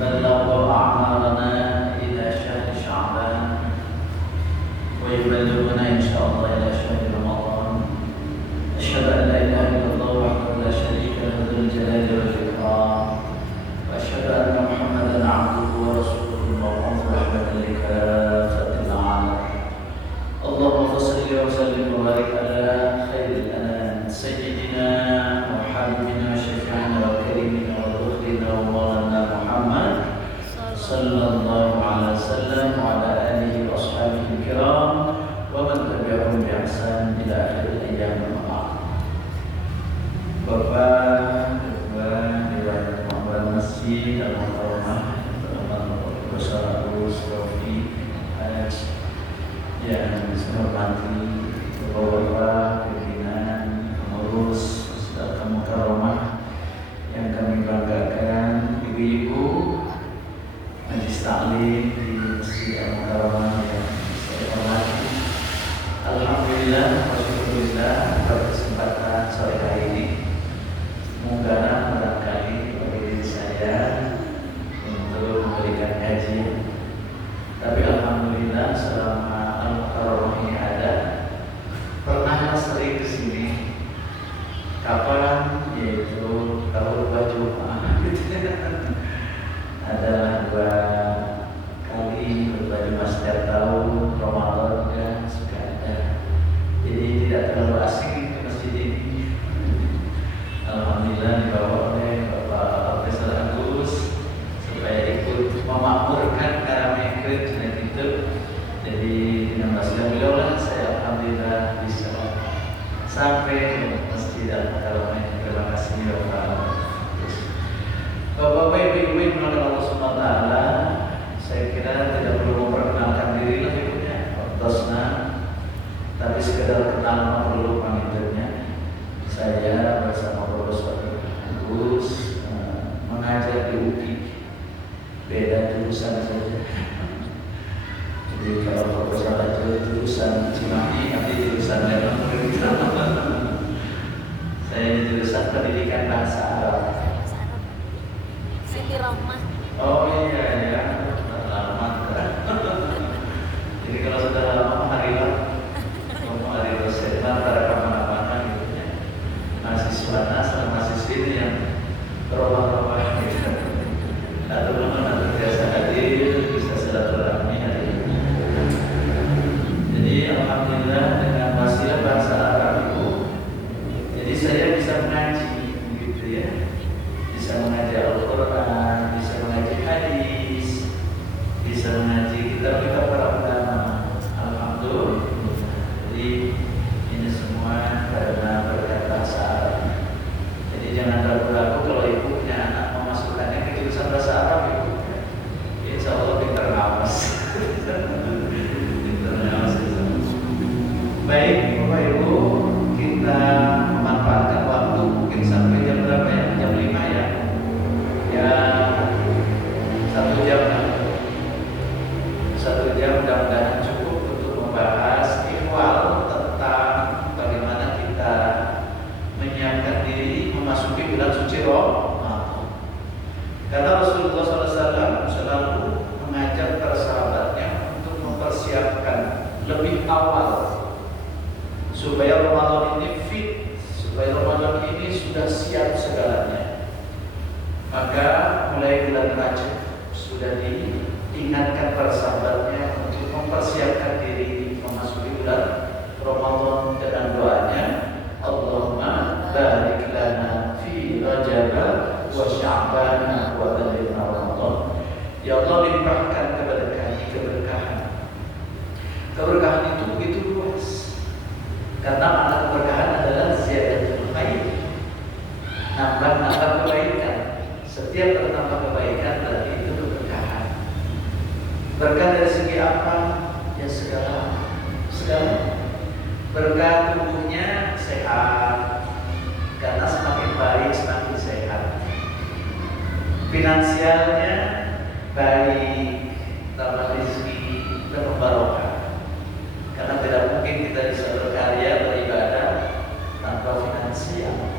بلغ أعمارنا إلى شهر شعبان ويبلغنا إن شاء الله إلى شهر رمضان. أشهد أن لا إله إلا الله وحده لا شريك له ذو الجلال والإكرام، وأشهد أن محمدا عبده ورسوله المبعوث رحمة لكافة العالم. اللهم صل وسلم وبارك على خير الأنام سيدنا وحبيبنا وشفيعنا وكريمنا وذخرنا ومولانا محمد صلى الله عليه وسلم وعلى آله وأصحابه الكرام ومن تبعهم بإحسان إلى آخر الأيام. Bapak, Ketua Dewan Pengawas Masjid Al-Mukarramah, Profesor Agus Rofi, yang saya hormati Bapak-bapak, pimpinan, pengurus Masjid Al-Mukarramah yang kami banggakan, ibu-ibu, majelis taklim di Masjid Al-Mukarramah yang saya hormati. Alhamdulillah, alhamdulillah, pada kesempatan sore hari ini semoga barangkali bagi diri saya untuk memberikan kajian. Tapi alhamdulillah selama Al-Mukarramah ini ada, pernah sering kesini. Kapan? Yaitu tahun Jumat. Adalah 2 kali Jumat setiap tahun, Ramadan dan suka ada. Jadi tidak terlalu asing ke masjid ini. Alhamdulillah dibawa oleh Bapak Profesor Agus supaya ikut memakmurkan karamekeun cenah kitu. Jadi dengan basilan beliau lah saya alhamdulillah bisa sampai Masjid Al-Mukarramah. Terima kasih Bapak. Bapak Ibu yang dimuliakan Allah Subhanahu wa taala, saya kira tidak perlu memperkenalkan diri lah ibunya, Tosna, tapi sekedar kenal perlu pamitannya. Saya bersama Profesor Agus mengajar di UPI, beda jurusan saja. Jadi kalau Profesor Agus jurusan Cimahi, nanti jurusan lain. Saya di jurusan pendidikan bahasa Arab. Siti Rahmah. Oh iya ya, lama. Jadi kalau sudah lama marilah dosen antara kemana-mana gitu ya. Mahasiswa sama mahasiswi yang berubah-ubah gitu. Atau teman-teman biasa hadir bisa silaturahmi hari ini. Jadi alhamdulillah dengan wasilah bahasa Arab itu, jadi saya bisa mengaji gitu ya. Bisa mengaji Al-Quran, bisa mengaji hadis, bisa mengaji kitab-kitab para ulama. Alhamdulillah. Jadi ini semua karena berkat bahasa Arab. Jadi jangan ragu-ragu kalau ibu punya anak memasukkannya ke jurusan bahasa Arab, ibu. Insya Allah pintar ngawas. Pintar ngawas. Baik, Bapak Ibu, kita memanfaatkan waktu mungkin sampai jam berapa ya? Jam 5 ya? Ya, 1 jam kan? 1 jam mudah-mudahan cukup untuk membahas ihwal tentang bagaimana kita menyiapkan diri memasuki bulan suci Ramadan. Karena Rasulullah SAW selalu mengajak para sahabatnya untuk mempersiapkan lebih awal supaya Ramadan ini fit, supaya Ramadan ini sudah siap segalanya. Maka mulai bulan Rajab sudah diingatkan para sahabatnya untuk mempersiapkan diri memasuki bulan Ramadan dengan doanya, Allahumma barik lana fi Rajab wa Sya'ban wa balighna Ramadan. Ya Allah, limpahkan kepada kami keberkahan. Keberkahan itu begitu luas. Karena makna keberkahan adalah ziyadatul khair, nambah kebaikan. Setiap bertambah kebaikan berarti itu keberkahan. Berkah dari segi apa? Ya segala. Berkah tubuhnya sehat, karena semakin baik semakin sehat. Finansialnya baik, tambah rezeki dan barokah. Karena tidak mungkin kita bisa berkarya beribadah tanpa finansial.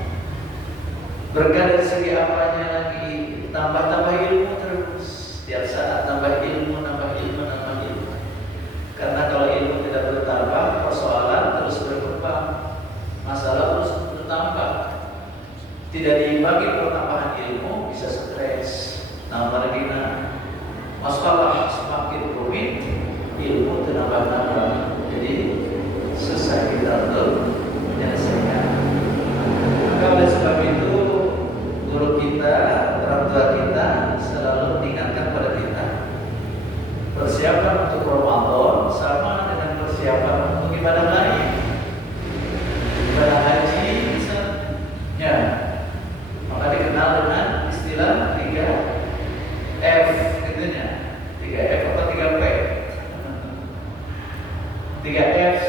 Berkah dari segi apanya lagi? Tambah-tambah ilmu terus. persiapan untuk Ramadan sama dengan persiapan untuk ibadah lain. Ibadah haji misalnya, maka dikenal dengan istilah 3F gitunya. 3F atau 3P? 3F.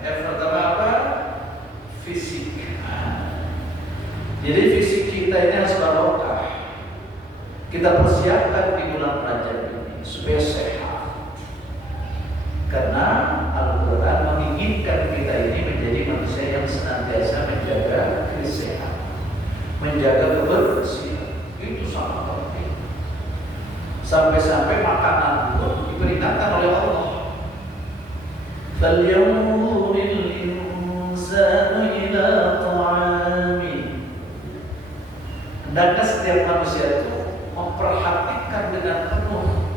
F pertama apa? Fisik. Jadi fisik kita ini harus barokah. Kita persiapkan di bulan Rajab ini supaya sehat. Karena Al-Quran menginginkan kita ini menjadi manusia yang senantiasa menjaga kesehatan, menjaga kebersihan. Itu sangat penting. Sampai-sampai makanan pun diperingatkan oleh Allah. فَلْيَنْظُرِ الْإِنْسَانُ إِلَى طَعَامِهِ. Hendaknya setiap manusia itu memperhatikan dengan penuh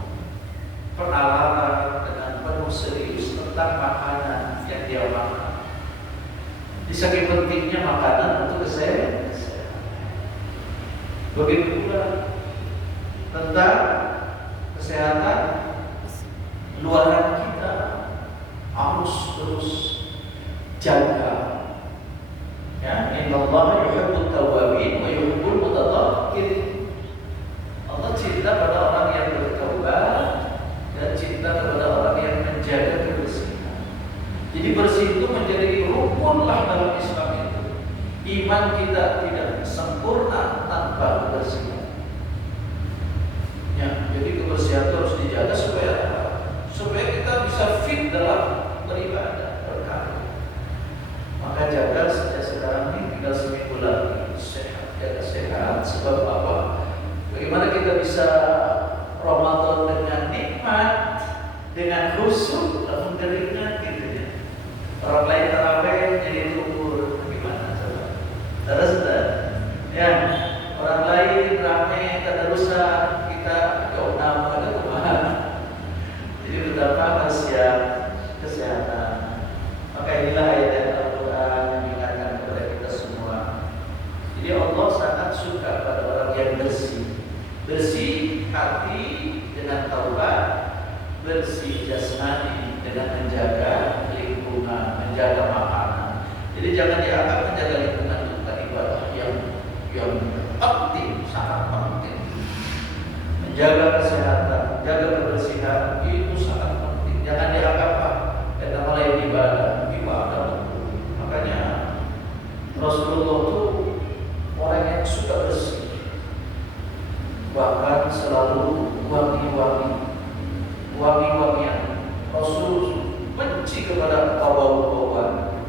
penalaran, dengan penuh serius tentang makanan yang dia makan. Di saking pentingnya makanan untuk kesehatan. Begitu pula tentang kesehatan luaran kita harus terus jaga. Ya, innallaha yuhibbut tawwabin wa yuhibbul mutatahhirin. Allah cinta pada orang yang bertaubat dan cinta kepada orang yang menjaga kebersihan. Jadi bersih itu menjadi rukunlah dalam Islam itu. Iman kita tidak sempurna tanpa kebersihan. Ya, jadi kebersihan itu harus dijaga supaya kita bisa fit dalam beribadah, berkarya. Maka jaga sejak sekarang ini, tinggal seminggu lagi sehat, jaga sehat. Sebab apa? Bagaimana kita bisa Ramadan dengan nikmat, dengan khusyuk, namun keringat gitu ya. Orang lain tarawih jadi libur, gimana coba? Terus ya, orang lain ramai tadarusan, kita jauh nama ada kemana? Jadi betapa harus siap kesehatan. Maka inilah ayat Al-Quran yang mengingatkan kepada kita semua. Jadi Allah sangat suka pada orang yang bersih. Bersih hati dengan taubat, bersih jasmani dengan menjaga lingkungan, menjaga makanan. Jadi jangan dianggap menjaga lingkungan itu bukan ibadah yang penting, sangat penting. Menjaga kesehatan, jaga kebersihan itu sangat penting. Jangan dianggap kita malah ibadah. Makanya Rasulullah itu orang yang suka bersih, bahkan selalu wangi-wangian. Rasul benci kepada bau-bauan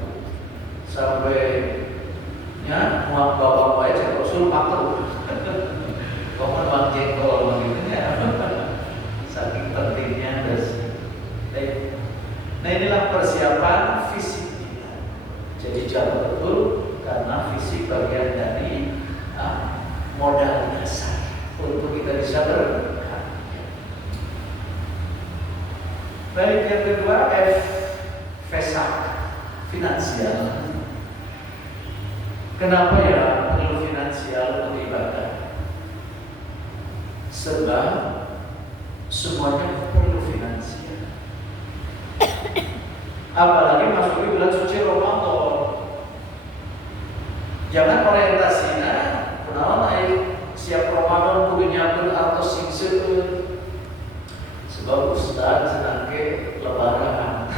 sampai ya mau bau aja Rasul makan. Kau kan jengkol begitu ya. Saking pentingnya bersih. Nah inilah persiapan fisik kita. Jadi jaga betul karena fisik bagian dari modal dasar untuk kita bisa berkarya. Baik, yang kedua Fesak, finansial. Kenapa ya perlu finansial untuk ibadah? Sebab semuanya perlu finansial. Apalagi masuk di bulan suci Ramadan. Jangan orientasinya kenalan siap Ramadan kudu nyiapkeun artos sing seueur. Sebab Ustaz sedang ke lebaran.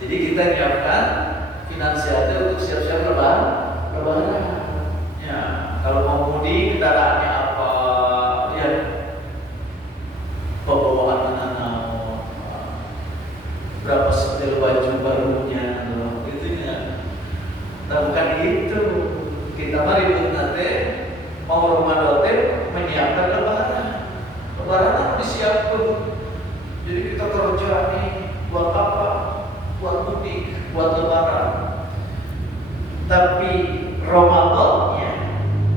Jadi kita nyiapkan finansial untuk siap-siap lebaran. Ya, kalau mau mudik kendaraannya apa? Ya, pembawaan naon, berapa setel baju barunya, gitu ya. Nah, bukan itu. Kita mari ribut nanti mau Ramadan menyiapkan lebaran. Lebaran harus disiapkan. Jadi kita kerja nih buat apa? Buat mudik, buat lebaran. Tapi Ramadannya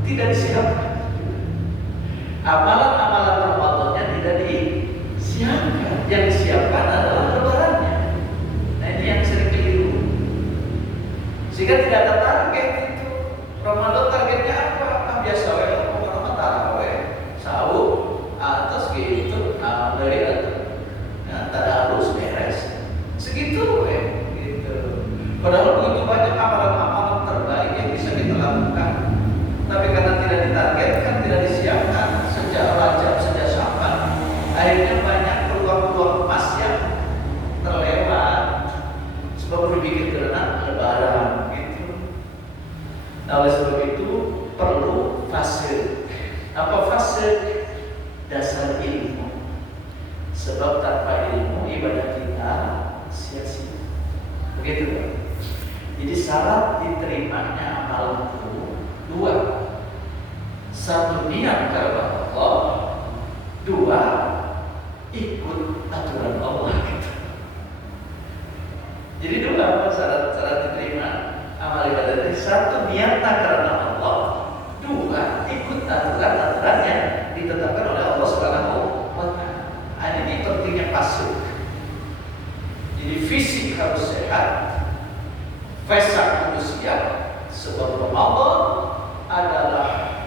tidak disiapkan. Amalan-amalan Ramadannya tidak disiapkan. Yang disiapkan adalah lebarannya. Nah ini yang sering keliru. Sehingga tidak ada target itu. Ramadan targetnya apa? Biasa tarawih, sahur, atas gitu, dari Sebab tanpa ilmu ibadah kita sia-sia. Begitu kan? Jadi syarat diterimanya amal itu dua. Satu, niat karena Allah. Dua, ikut aturan Allah gitu. Jadi dua syarat diterima amal ibadah itu. Satu, niat karena Allah. Dua, ikut aturan-aturan yang ditetapkan oleh Allah Subhanahu wa Ta'ala. Ini pentingnya pasuk. Jadi fisik harus sehat, fasad harus siap. Sebab Ramadan adalah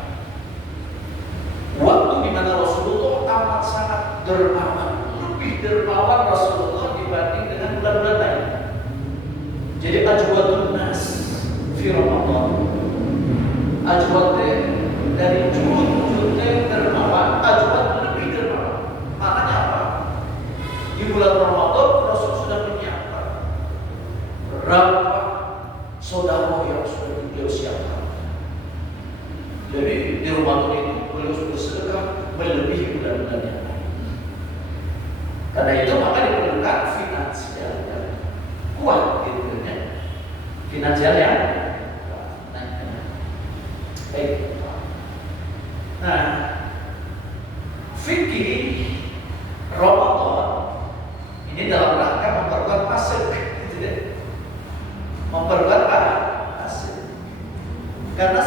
waktu di mana Rasulullah amat sangat dermawan, lebih dermawan Rasulullah dibanding dengan bulan-bulan lain. Jadi ajwadun nas fi Ramadan. Ajwad dari judul dermawan, ajwad lebih dermawan. Maknanya apa? Di bulan Ramadan Rasul sudah menyiapkan berapa saudara yang sudah beliau siapkan. Jadi di Ramadan itu beliau bersedekah melebihi bulan-bulan yang lain. Karena itu maka diperlukan finansial yang kuat gitu ya. Finansial yang baik. Nah, fikih Ramadan ini dalam rangka memperkuat pasuk, gitu ya. Memperkuat pasuk. Karena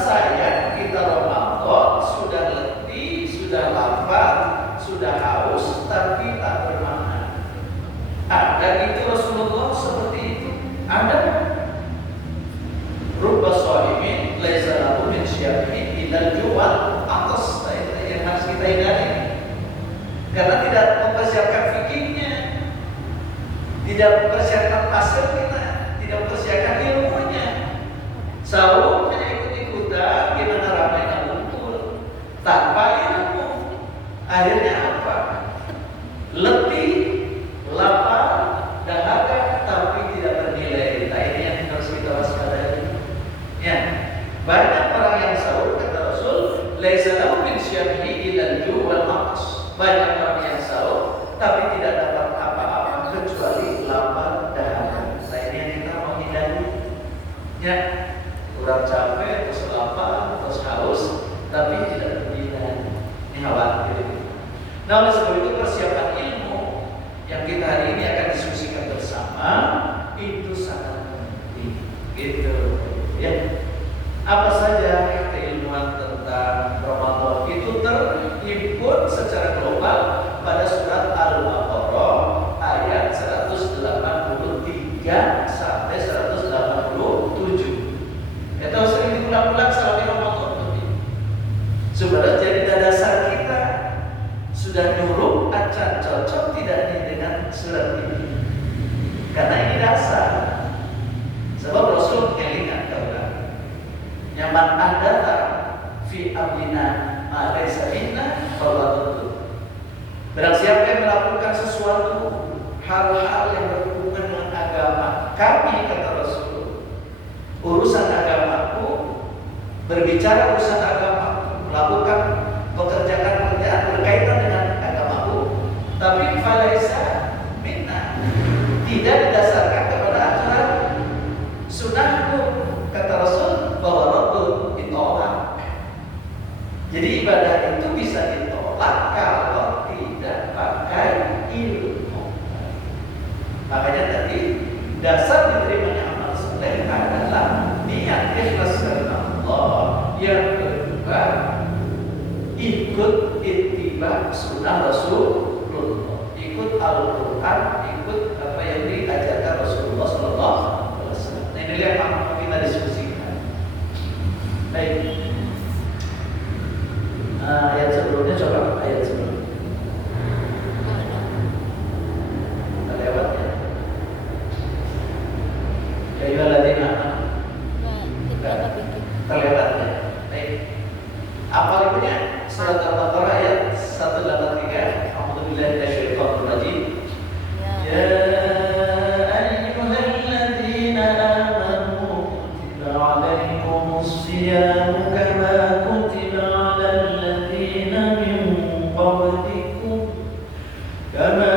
kita Ramadan sudah letih, sudah lapar, sudah haus, tapi tak bermakna. Ada itu Rasulullah seperti itu. Ada. Rubba sha'imin laisa lahu min syiamihi illa ju'al atas yang harus kita hindari. Karena tidak mempersiapkan fikirnya, tidak mempersiapkan pasal kita, tidak mempersiapkan ilmunya. Sahur hanya ikut-ikutan gimana ramainya ngumpul tanpa ilmu. Akhirnya apa? Letih, lapar, dahaga, tapi tidak bernilai. Nah, ini yang harus kita waspadai. Ya, banyak orang yang sahur kata Rasul, laisa lahu min syamihi illa al-ju' wal 'atas. Banyak orang yang sahur tapi tidak dapat apa-apa kecuali lapar dahaga. Nah, ini yang kita mau hindari. Ya, kurang capek, terus lapar, terus haus, tapi tidak bernilai. Ini khawatir. Nah, oleh sebab itu persiapan ilmu yang kita hari ini akan diskusikan bersama itu sangat penting. Gitu. Ya, apa saja keilmuan tentang Ramadan itu terhimpun secara global pada surat Al-Baqarah ayat 183 sampai 187. Itu sering diulang-ulang selama Ramadan. Sebenarnya jadi dasar kita sudah nyuruh acan cocok tidak dengan surat ini. Karena ini dasar. Sebab Rasul mengingatkan nyaman anda tak fi amrina ma laysa minna fahuwa raddun. Barang siapa yang melakukan sesuatu hal-hal yang berhubungan dengan agama kami, kata Rasul, urusan agamaku, berbicara urusan agamaku, melakukan pekerjaan-pekerjaan berkaitan dengan agamaku, tapi falaysa minna, tidak didasarkan kepada aturan sunnahku, kata Rasul, bahwa raddun ditolak. Jadi ibadah itu bisa ditolak kalau tidak pakai ilmu. Makanya tadi dasar diterimanya amal soleh adalah niat ikhlas karena Allah. Yang kedua, ikut ittiba sunnah Rasulullah, ikut Al-Quran, ikut apa yang diajarkan Rasulullah Sallallahu Alaihi Wasallam. Nah, ini yang mau kita diskusikan. Baik. Ayat sebelumnya, coba ayat sebelumnya. Kita lewat ya. Ya ayyuhalladzina terlewat ya. Baik. Apa ibunya? Surat Al-Baqarah ayat 183. Alhamdulillah minasyaitonir rajim. Ya ayyuhalladzina amanu kutiba 'alaikumus siyam kama kutiba 'alal ladzina min qablikum kama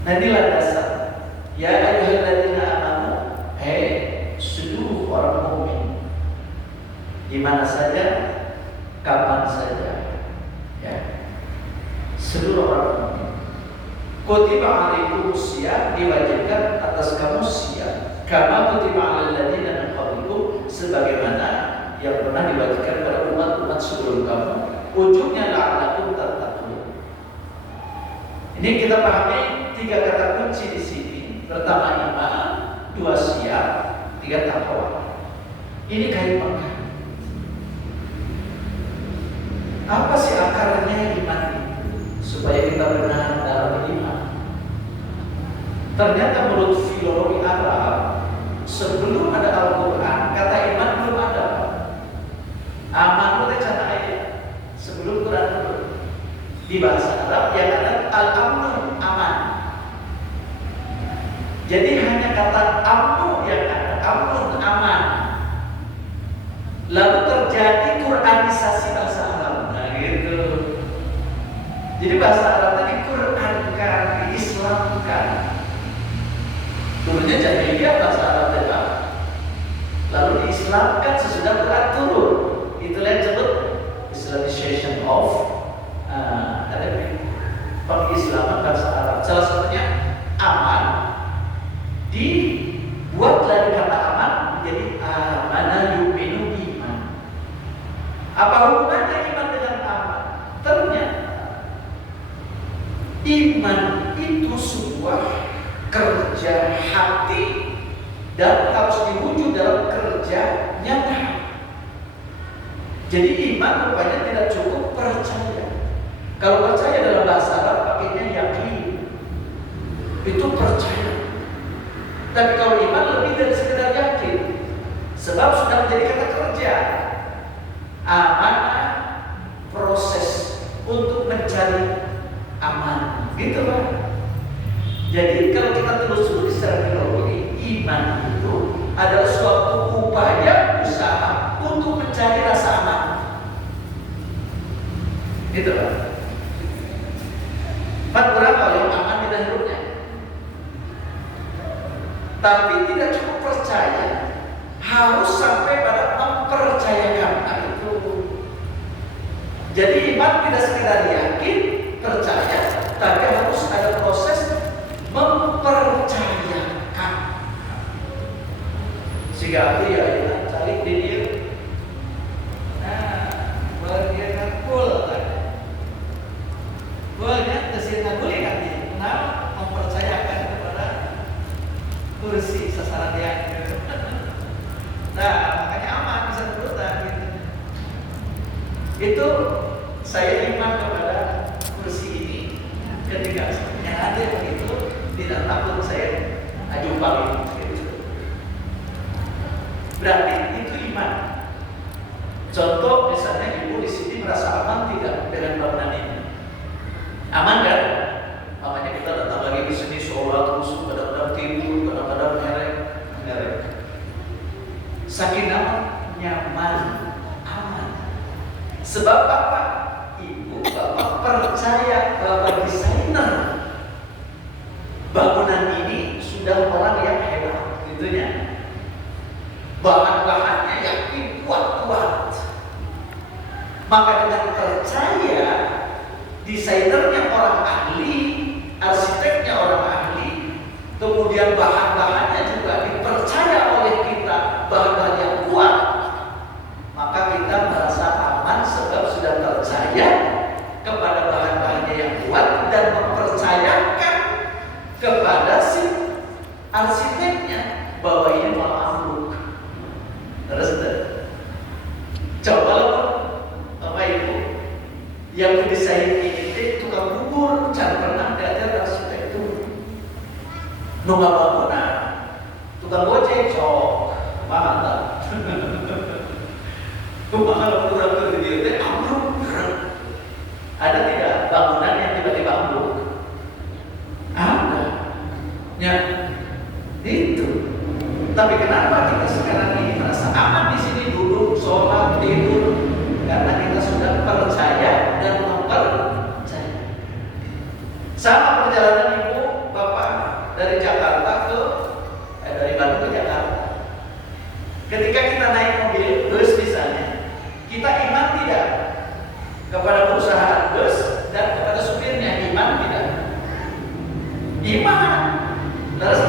Nah inilah dasar. Ya ayyuhalladzina amanu, seluruh orang mukmin, di mana saja, kapan saja, ya, seluruh orang mukmin. Kutiba alaikumus syiyam, diwajibkan atas kamu syiyam. Kama kutiba alal ladzina min qablikum, sebagaimana yang pernah diwajibkan pada umat-umat sebelum kamu. Ujungnya la'allakum tattaqun. Ini kita pahami 3 kata kunci di sini. Pertama iman, 2 syiyam, 3 taqwa. Ini kait mengkait. Apa sih akarnya iman itu? Supaya kita benar dalam iman. Ternyata menurut filologi Arab, sebelum ada Al-Quran, kata iman belum ada. Aman itu cara ayat. Sebelum Quran itu di bahasa Arab yang ada al-amnu, aman. Jadi hanya kata amnu yang ada, amnun, aman. Lalu terjadi Quranisasi bahasa Arab. Nah gitu. Jadi bahasa Arab tadi Qurankan, diislamkan. Dulunya jahiliyah bahasa Arab tetap, lalu diislamkan sesudah Quran turun. Itulah yang disebut Islamization of pengislaman bahasa Arab. Salah satunya aman, dibuat dari kata aman menjadi amana yu'minu iman. Apa hubungannya iman dengan aman? Ternyata iman itu sebuah kerja hati dan harus diwujud dalam kerja nyata. Jadi iman rupanya tidak cukup percaya. Kalau percaya dalam bahasa Arab pakainya yakin, itu percaya. Tapi kalau iman lebih dari sekedar yakin, sebab sudah menjadi kata kerja. Amanah, proses untuk mencari aman, gitu Pak. Jadi kalau kita telusuri secara filologi, iman itu adalah suatu upaya usaha untuk mencari rasa aman. Gitu Pak. Berapa yang aman di dalam hidupnya? Tapi tidak cukup percaya, harus sampai pada mempercayakan. Nah, itu. Jadi iman tidak sekedar yakin, percaya, tapi harus ada proses mempercayakan. Sehingga aku ya cari di dia. Nah, bagian kul banyak kesini boleh kan dia. Nah, mempercayakan kepada kursi sasaran dia. Nah, makanya aman bisa berurutan gitu. Itu saya iman kepada kursi ini ketika yang ada begitu tidak takut saya jumpa gitu. Berarti itu iman. Contoh misalnya ibu di sini merasa aman tidak dengan bangunan ini? Aman kan? Makanya kita datang lagi di sini sholat, khusyuk, kadang-kadang tidur, kadang-kadang merek. Sakinah, nyaman, aman. Sebab apa? Ibu bapak percaya bahwa desainer bangunan ini sudah orang yang hebat, gitunya. Bahan-bahannya yakin kuat. Maka dengan percaya, desainernya orang ahli, arsiteknya orang ahli, kemudian bahan-bahannya juga dipercaya oleh kita, bahan-bahan yang kuat, maka kita merasa aman sebab sudah percaya kepada bahan-bahannya yang kuat dan mempercayakan kepada si arsiteknya bahwa ini malah ambruk. Terus coba Bapak Ibu yang mendesain ini tukang bubur, jangan pernah diajar arsitektur. Nunggu bangunan, tukang gojek, mahal. Mahal kurang lebih itu ambruk. Ada tidak bangunan yang tiba-tiba ambruk? Ada. Ya, itu. Tapi kenapa kita sekarang ini merasa aman di sini, duduk, sholat, tidur? Karena kita sudah percaya dan mempercaya. Sama perjalanan ibu, bapak Terus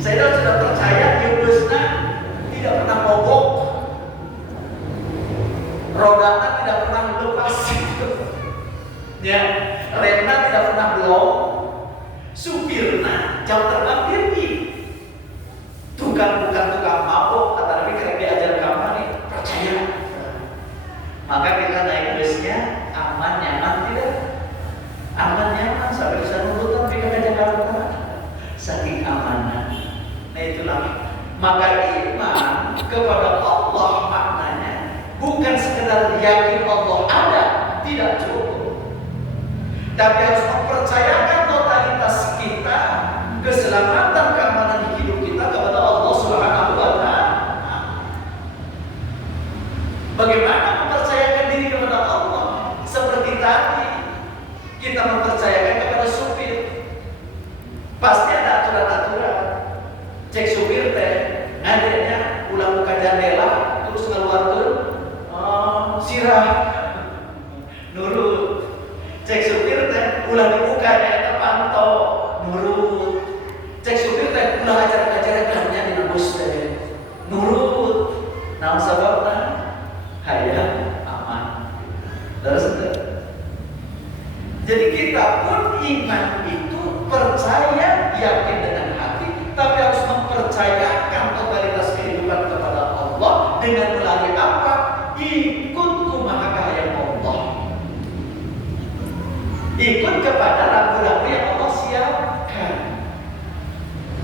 saya sudah percaya busnya tidak pernah mogok, rodanya tidak pernah lepas, ya, remnya tidak pernah blong, supirnya jam terbang tinggi, bukan tukang mabok, atau karena diajar kamu nih percaya. Maka kita naik busnya aman nyaman tidak? Aman nyaman sampai bisa nurutan ke Jakarta, saking amannya. Nah itulah maka iman kepada Allah maknanya bukan sekedar yakin Allah ada, tidak cukup, tapi harus mempercayakan totalitas kita, keselamatan keamanan hidup kita kepada Allah Subhanahu wa Ta'ala. Bagaimana mempercayakan diri kepada Allah? Seperti tadi kita mempercayakan kepada supir, pasti ada aturan-aturan. Cek supir teh, adanya ulang buka jendela terus ngeluarkan sirah nurut. Cek supir teh ulang dibuka ya terpantau nurut. Cek supir teh ulang acara-acara kerja di bus teh nurut. Nah sebabnya hayang aman. Terus jadi kita pun iman itu percaya, yakin dengan hati, tapi harus mempercayakan totalitas kehidupan kepada Allah dengan melalui apa? Ikut kumaha yang Allah. Ikut kepada ragu-ragu yang Allah siapkan.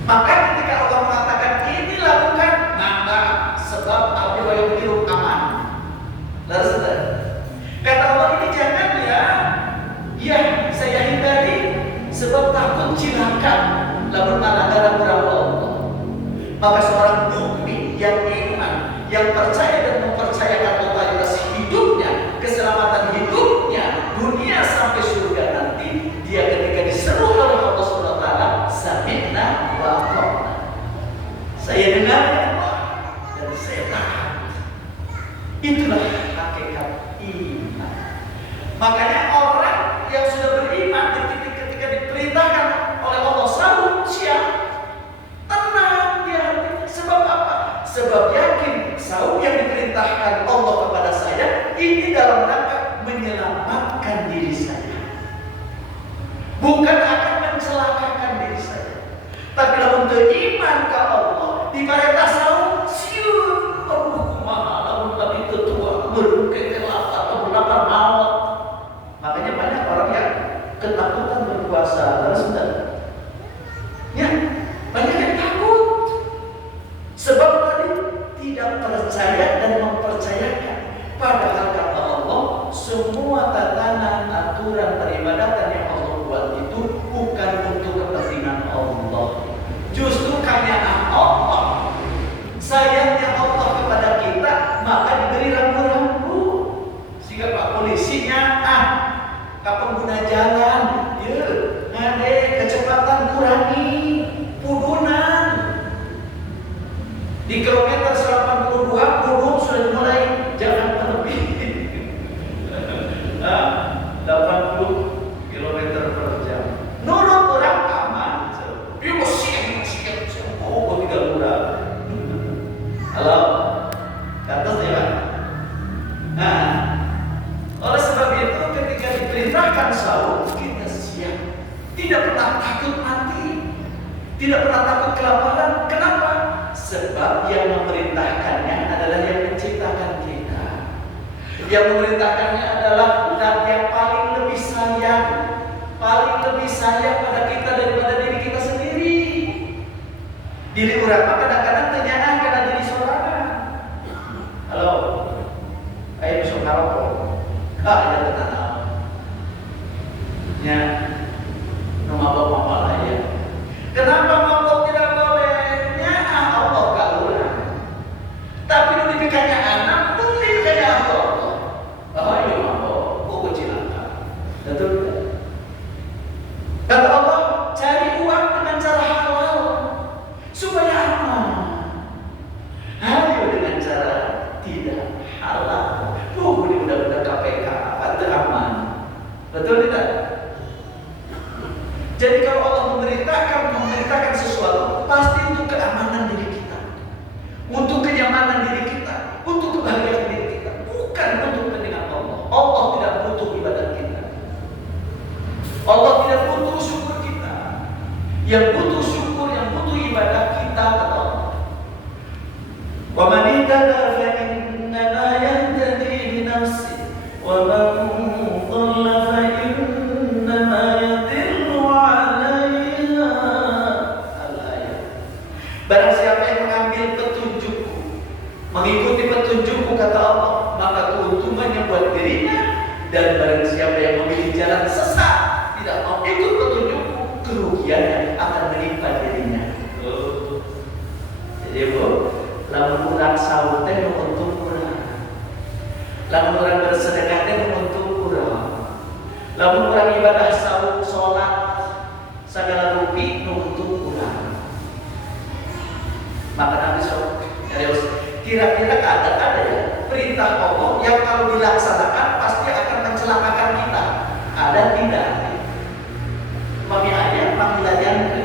Maka ketika Allah mengatakan ini lakukan, nambah sebab abdi wayang hidup aman. Lalu kata Allah ini jangan ya saya hindari sebab takut cilaka lamun melanggar Allah. Maka seorang mukmin yang iman, yang percaya dan mempercayakan totalitas hidupnya, keselamatan hidupnya, dunia sampai surga nanti, dia ketika diseru oleh Allah Subhanahu wa Ta'ala, sami'na wa ata'na. Saya dengar Allah dan saya taat. Itulah hakikat iman. Makanya orang yang sudah beriman ketika diperintahkan oleh Allah selalu siap, tenang dia. Sebab apa? Sebab yakin saum yang diperintahkan Allah kepada saya ini dalam rangka menyelamatkan diri saya, bukan akan mencelakakan diri saya. Tapi kalau untuk iman ke Allah diperintah saum siun, kumaha lamun itu tua berbuka kelapa atau berlapar maut. Makanya banyak orang yang ketakutan berpuasa, terus ya banyak yang takut sebab tadi tidak percaya dan mempercayakan. Padahal kata Allah, semua tatanan aturan peribadatan yang Allah buat itu bukan untuk kepentingan Allah, justru karena Allah sayangnya Allah kepada kita, maka diberi rambu-rambu sehingga Pak polisinya ke pengguna jalan, ya, ngade kecepatan kurangi, pudunan di kilometer 82, pudun sudah mulai jangan terlebih 80 km per jam. Nurut orang aman, dia masih oh tidak murah. Halo, kata saya. Nah, oleh sebab itu ketika diperintahkan saum kita siap, tidak pernah takut mati, tidak pernah takut kelaparan. Kenapa? Sebab yang memerintahkannya adalah yang menciptakan kita. Yang memerintahkannya adalah zat yang paling lebih sayang pada kita daripada diri kita sendiri. Diri orang kadang-kadang ternyata karena diri saudara. Halo, ayo saudara. Ada tenang. Ya, mabok lah ya. Kenapa mabok tidak boleh? Ya Allah kaulah. Tapi lu dibikanya anak, lu dibikanya Allah. Ayo mabok, kok cilaka. Betul tidak? Kata Allah, cari uang dengan cara halal supaya aman. butuh syukur, yang butuh ibadah kita kata Allah. Wa man ihtada fa innama yahtadi li nafsihi wa man dhalla fa innama yadhillu 'alaiha. Al-ayat. Barang siapa yang mengambil petunjukku, mengikuti petunjukku kata Allah, maka keuntungannya buat dirinya. Dan barang siapa yang memilih jalan sesat, tidak mau ikut petunjukku, kerugiannya akan menimpa dirinya. Jadi lamun urang saum teh untuk urang, lamun urang bersedekah teh untuk urang, lamun urang ibadah saum salat segala rupi untuk urang. Maka Nabi SAW kira-kira ada ya perintah Allah yang kalau dilaksanakan pasti akan mencelakakan kita. Ada tidak? Mami ayah panggilan ke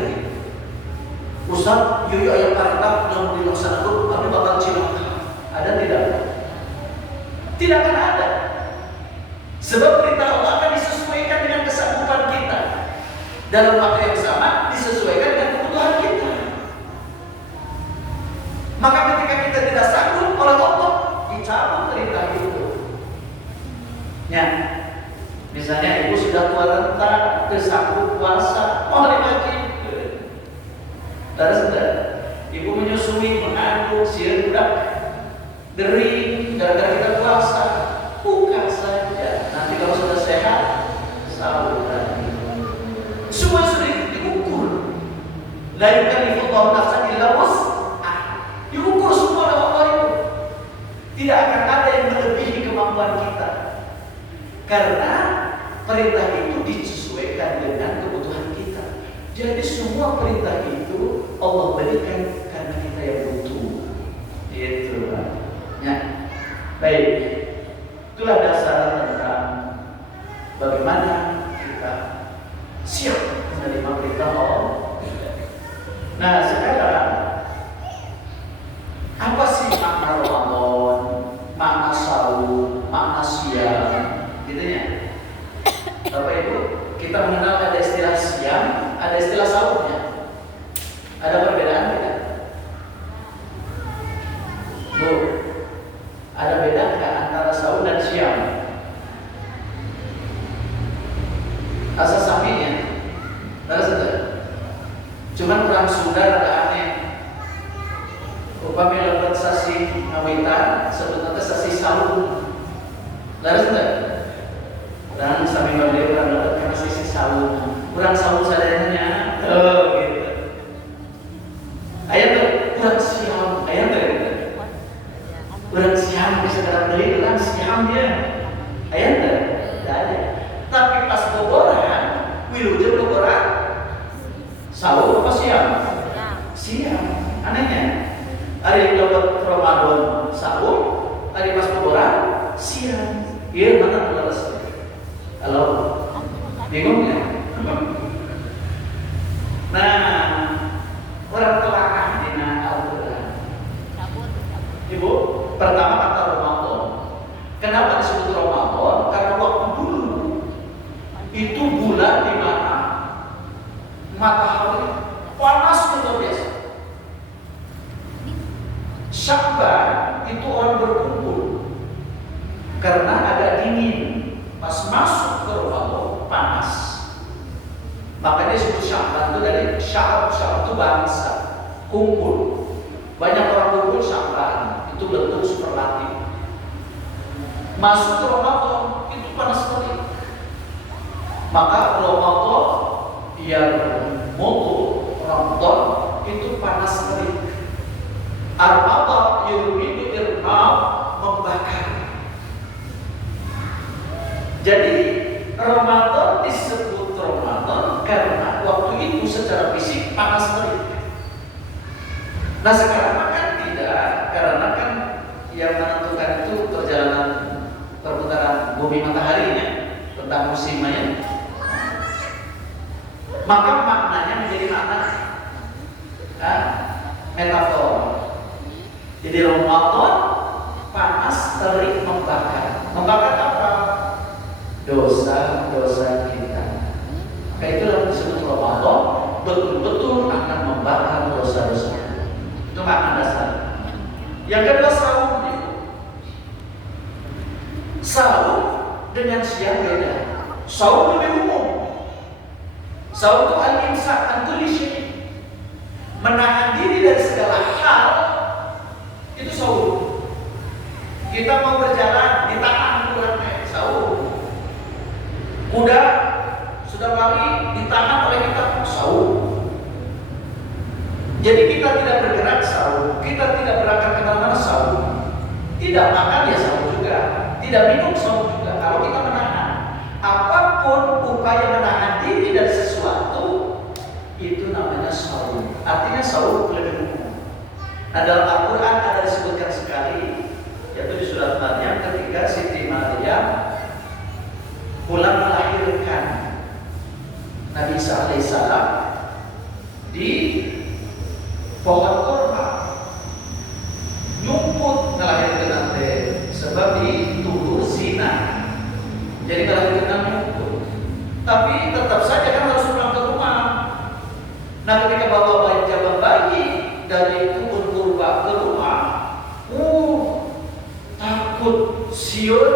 Ustaz, yuk ayah perintah yang dilaksanakan kami bakal cilaka. Ada tidak? Tidak akan ada. Sebab perintah Allah akan disesuaikan dengan kesanggupan kita. Dalam waktu yang sama disesuaikan dengan kebutuhan kita. Maka ketika kita tidak sanggup oleh Allah, dicabut perintah itu. Ya, misalnya ibu sudah tua renta, tersanggup puasa, mau wajib. Terus ibu menyusui, mengandung, sieun budak, dering, gara-gara kita puasa, buka saja. Nanti kalau sudah sehat, sahur lagi. Semua sudah diukur. La yukallifullahu nafsan illa wus'aha. Diukur semua oleh Allah itu. Tidak akan ada yang melebihi kemampuan kita. Karena perintah itu disesuaikan dengan kebutuhan kita. Jadi semua perintah itu Allah berikan karena kita yang butuh. Itu ya. Baik. Itulah dasar tentang bagaimana kita siap menerima perintah Allah. Nah, sekarang apa sih makna Ramadan, makna saum, makna siam, gitu ya? Bapak Ibu, kita mengenal ada istilah siam, ada istilah saumnya. Ada perbedaan tidak? Bu, ada beda nggak antara saum dan siam? Asa saminya, terus cuman kurang Sunda ada aneh. Upami lawan sasi ngawitan, sebetulnya sasi saum. Terus dan sami balik orang karena sisi saum, kurang saum sadayanya, gitu. Ayat tuh kurang siam, ayat tuh kurang siam bisa beli kurang siam ya, ayat tuh, ada. Tapi pas boboran, wilujeng boboran, saum apa siam? Siam, anehnya. Hari dapat Ramadan saum, hari pas boboran siam. Iya mana terus? Halo, bingung ya? Nah, orang telakah di Al-Quran. Ibu, pertama kata Ramadan. Kenapa disebut Ramadan? Karena waktu dulu itu bulan di mana matahari panas luar biasa. Syakban itu orang berkumpul karena agak dingin. Pas masuk ke Ramadan panas. Makanya disebut Syakban itu dari sya'ab itu bangsa, kumpul. Banyak orang kumpul Syakban, itu bentuk superlatif. Masuk ke Ramadan itu panas sekali. Maka Ramadan yang moto Ramadan itu panas sekali. Ar-Ramadan yuridu irham, membakar. Jadi Ramadan disebut Ramadan karena waktu itu secara fisik panas terik. Nah sekarang kan tidak, karena kan yang menentukan itu perjalanan perputaran bumi mataharinya tentang musimnya. Maka maknanya menjadi makna metafor. Jadi Ramadan panas terik membakar. Membakar apa? Dosa-dosa kita. Maka itulah disebut Ramadan betul-betul Saum lebih umum. Saum itu al-imsak an kulli syai'. Menahan diri dari segala hal itu saum. Kita mau berjalan ditahan uratnya, saum. Kuda sudah lari ditahan oleh kita, saum. Jadi kita tidak bergerak, saum. Kita tidak berangkat ke mana-mana, saum. Tidak makan ya saum juga. Tidak minum saum juga. Kalau kita menahan, apapun upaya menahan diri dari sesuatu, itu namanya saum. Artinya saum lebih umum. Nah, dalam Al-Quran ada disebutkan sekali, yaitu di surat Maryam ketika Siti Maryam pulang melahirkan Nabi Isa alaihissalam di pohon kurma, nyumput ngelahirkan nanti sebab dituduh zina, jadi ngelahirkan nyumput. Tapi tetap saja kan harus pulang ke rumah. Nah, ketika bawa jabang bayi dari kebun kurma ke rumah, takut siur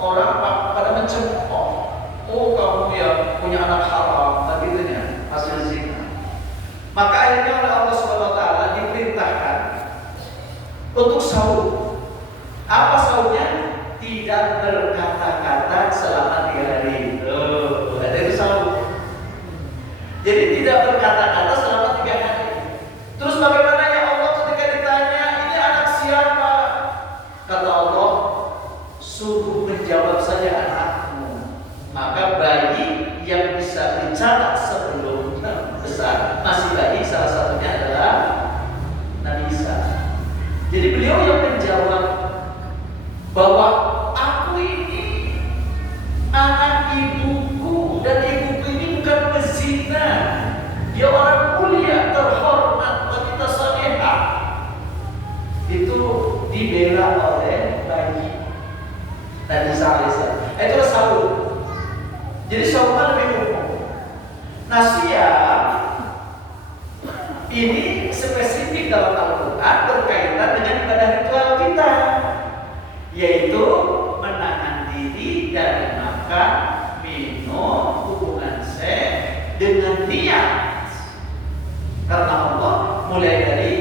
orang pada mencemooh. Oh, kamu ya punya anak haram, begitunya hasil zina. Maka akhirnya oleh Allah Subhanahu wa taala diperintahkan untuk saum. Apa saumnya? Tidak berkata-kata selama 3 hari. Ada itu saum. Jadi tidak berkata-kata selama 3 hari. Terus bagaimana ya Allah ketika ditanya, ini anak siapa? Kata Allah, suruh menjawab saja anakmu. Maka bayi yang bisa dicatat sebelum besar masih bayi, salah satunya adalah Nabi Isa. Jadi beliau yang menjawab bahwa aku ini anak ibuku, dan ibuku ini bukan pezina. Dia orang mulia, terhormat, wanita salehah. Itu dibela oleh bayi Nabi Isa alaihissalam. Itulah saum. Jadi saumnya lebih umum. Nah, siam ini spesifik dalam Al-Quran berkaitan dengan ibadah ritual kita, yaitu menahan diri dari makan, minum, hubungan seks dengan niat. Karena Allah mulai dari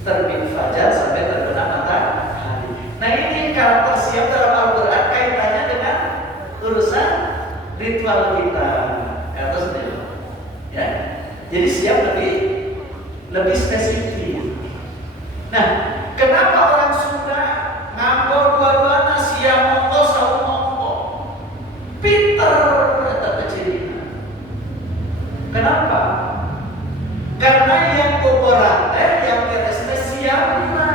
terbit fajar sampai terbenam matahari. Nah, ini karakter siam dalam Al-Quran kaitannya dengan urusan ritual kita. Kata sendiri, ya. Jadi siam lebih spesifik. Nah, kenapa orang Sunda ngambau dua-duanya, siam mongko saum mongko? Pinter kata kecil. Kenapa? Karena yang boboran yang beres siamna.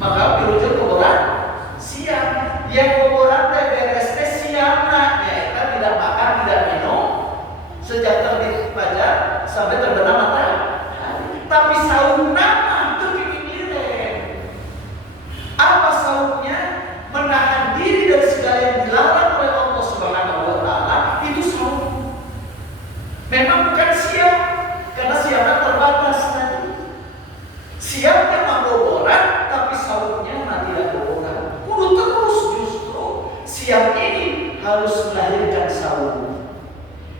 Maka dirujuk boboran siam. Yang boboran beres siamna, yaitu tidak makan, tidak minum sejak terbit fajar sampai terbenam matahari. Tapi saum nama itu dipikirkan. Apa saumnya? Menahan diri dari segala yang dilarang oleh Allah Subhanahu wa taala, itu saum. Memang bukan siam, karena siamnya terbatas tadi. Siamnya maboboran, tapi saumnya tidak boboran. Kudu terus justru siam ini harus melahirkan saum,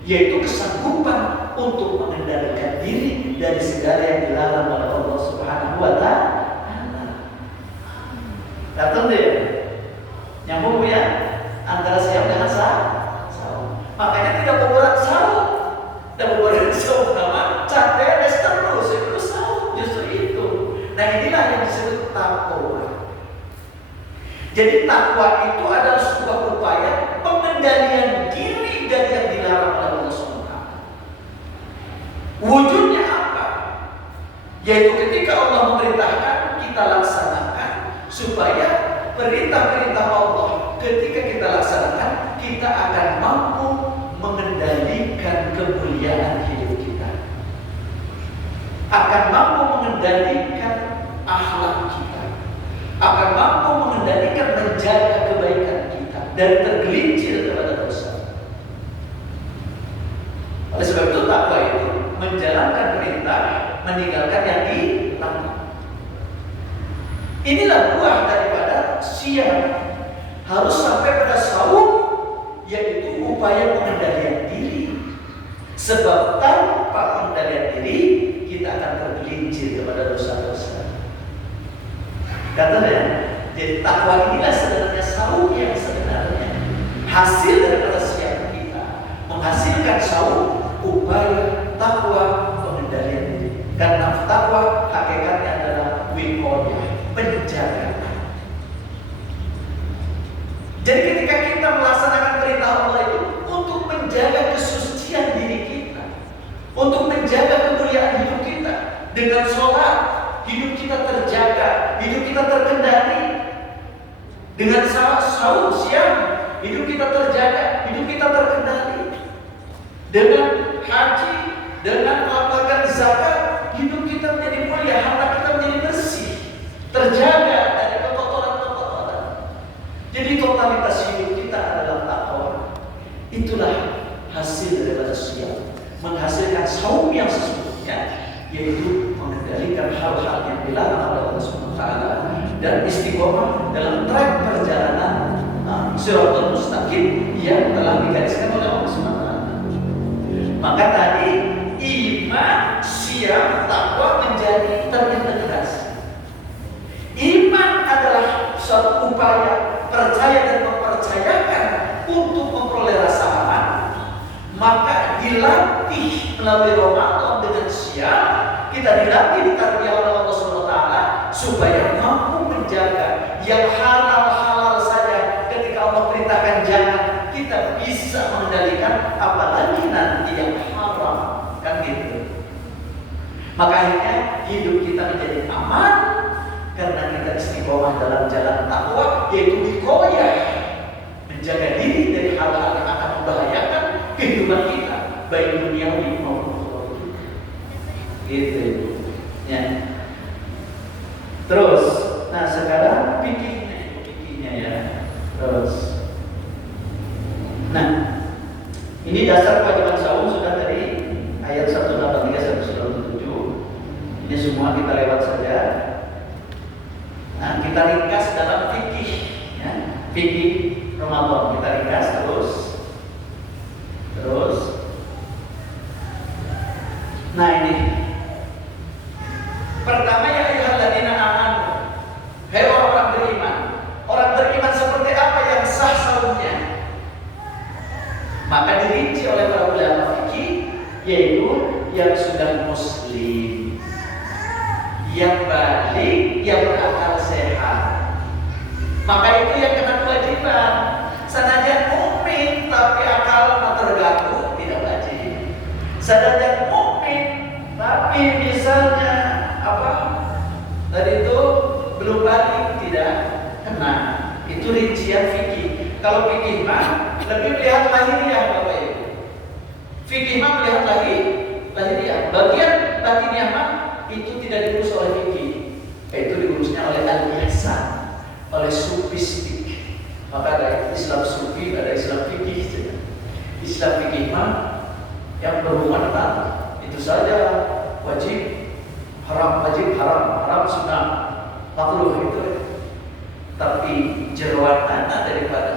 yaitu kesanggupan untuk mengendalikan diri dari segala yang dilarang oleh Allah Subhanahu wa taala. Datang deh, nyambung ya antara siam dengan saum. Makanya tidak boboran saum, dan boboran saum nama cateres terus itu saum, justru itu. Nah, inilah yang disebut takwa. Jadi takwa itu adalah sebuah upaya pengendalian diri dari yang dilarang oleh Allah SWT. Wujudnya apa? Yaitu ketika Allah memerintahkan, kita laksanakan, supaya perintah-perintah Allah ketika kita laksanakan, kita akan mampu mengendalikan kemuliaan hidup kita, akan mampu mengendalikan akhlak kita, akan mampu mengendalikan menjaga kebaikan kita dan tergelincir kepada dosa. Oleh sebab itu takwa itu menjalankan perintah, meninggalkan yang dilarang. Inilah buah daripada siam. Harus sampai pada saum yaitu upaya pengendalian diri. Sebab tanpa pengendalian diri, kita akan tergelincir kepada dosa-dosa. Katanya, jadi takwa inilah sebenarnya saum yang sebenarnya. Hasil dari siap kita menghasilkan saum, upaya takwa pengendalian diri. Karena takwa hakikatnya adalah wiqayah, penjagaan. Jadi ketika kita melaksanakan perintah Allah itu untuk menjaga kesucian diri kita, untuk menjaga kemuliaan hidup kita, dengan sholat hidup kita terjaga, hidup kita terkendali. Dengan saum siang hidup kita terjaga, hidup kita terkendali. Dengan haji, dengan melakukan zakat, hidup kita menjadi mulia, harta kita menjadi bersih, terjaga dari kekotoran-kekotoran. Jadi totalitas hidup kita adalah takwa. Itulah hasil dari siam, menghasilkan saum yang sesungguhnya, yaitu mengendalikan hal-hal yang dilarang oleh Allah Subhanahu wa taala dan istiqomah dalam trek perjalanan Shiratal Mustaqim yang telah digariskan oleh Allah Subhanahu wa taala. Maka tadi iman, siam, takwa menjadi terintegrasi. Iman adalah suatu upaya percaya dan mempercayakan untuk memperoleh rasa aman. Maka dilatih melalui Ramadan dengan siam, kita dilatih ditarbiyah oleh Allah SWT supaya mampu menjaga yang halal-halal saja. Ketika Allah perintahkan jangan, kita bisa mengendalikan, apalagi nanti yang haram, kan gitu. Maka akhirnya hidup kita menjadi aman karena kita istiqomah dalam jalan takwa, yaitu wiqayah, menjaga diri dari hal-hal yang akan membahayakan kehidupan kita, baik duniawi maupun akhirat. Gitu ya. Terus, nah sekarang fikihnya ya. Terus, nah ini dasar kewajiban saum sudah dari ayat 183 sampai 197. Ini semua kita lewat saja. Nah kita ringkas dalam fikih, ya. Fikih Ramadan kita ringkas terus. Nah ini pertama, ya ayyuhalladzina amanu, hai orang-orang beriman. Orang beriman seperti apa yang sah saumnya? Maka dirinci oleh para ulama fikih, yaitu yang sudah muslim, yang balik, yang berakal sehat. Maka itu yang kena kewajiban. Sanajan mukmin tapi akal terganggu, tidak wajib. Sanajan mukmin tapi misalnya tadi itu belum balik, tidak kena. Itu rincian fikih. Kalau fikih mah lebih melihat lahiriah, Bapak Ibu. Fikih mah melihat lahiriah. Bagian batiniah mah itu tidak diurus oleh fikih. Itu diurusnya oleh al-ihsan, oleh sufistik. Maka ada Islam sufi, ada Islam fikih. Islam fikih mah yang berhubungan dengan itu saja, wajib, haram, haram sunnah, makruh itu. Tapi jeroan mana daripada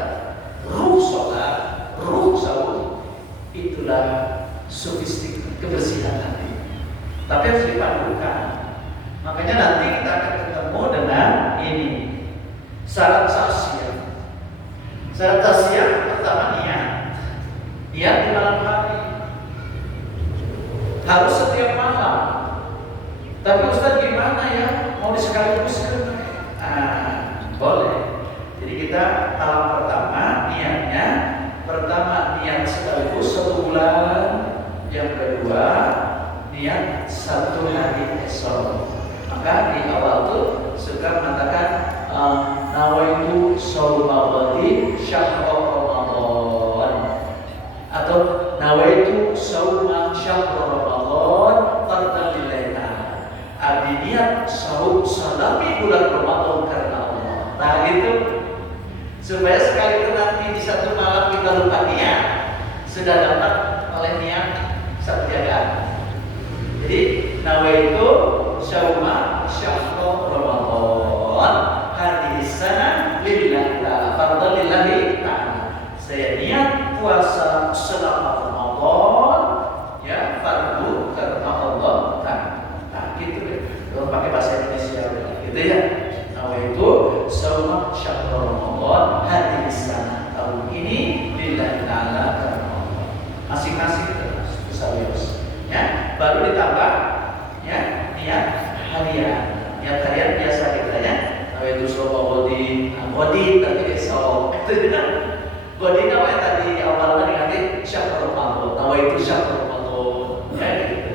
ruh sholat, ruh saum, itulah sufistik, kebersihan hati. Tapi harus dipadukan. Makanya nanti kita akan ketemu dengan ini syarat sahsiah. Syarat sahsiah pertama niat di malam hari, harus setiap malam. Tapi Ustaz gimana ya, mau disekaligus? Boleh. Jadi kita malam pertama niatnya, pertama niat sekaligus 1 bulan, yang kedua niat 1 hari esok. Maka di awal tuh suka mengatakan nawaitu shauma ghadin syahra Ramadan, atau nawaitu shauma syahra Ramadan fardhan lillahi ta'ala. Abdi niat saum salami bulan Ramadan karena Allah. Nah gitu, supaya sekali itu nanti di 1 malam kita lupa niat, sudah dapat oleh niat satya. Jadi nawaitu shauma syahra Ramadan hadis sana lillahi ta'ala, fardhan lillahi ta'ala. Saya niat puasa selama Ramadan ya fardu karena Allah. Nah gitu deh. Kalau pakai bahasa Indonesia gitu ya. Nah itu saum syahrul Ramadan hadhihi sanah tahun ini lillahi ta'ala karena Allah. Masing-masing terus ya. Baru ditambah ya niat harian. Niat harian biasa kita ya. Nah itu Godin tapi esok itu kan Godin apa yang tadi awalnya diganti syahrul Ramadan. Nah itu syahrul Ramadan ya gitu.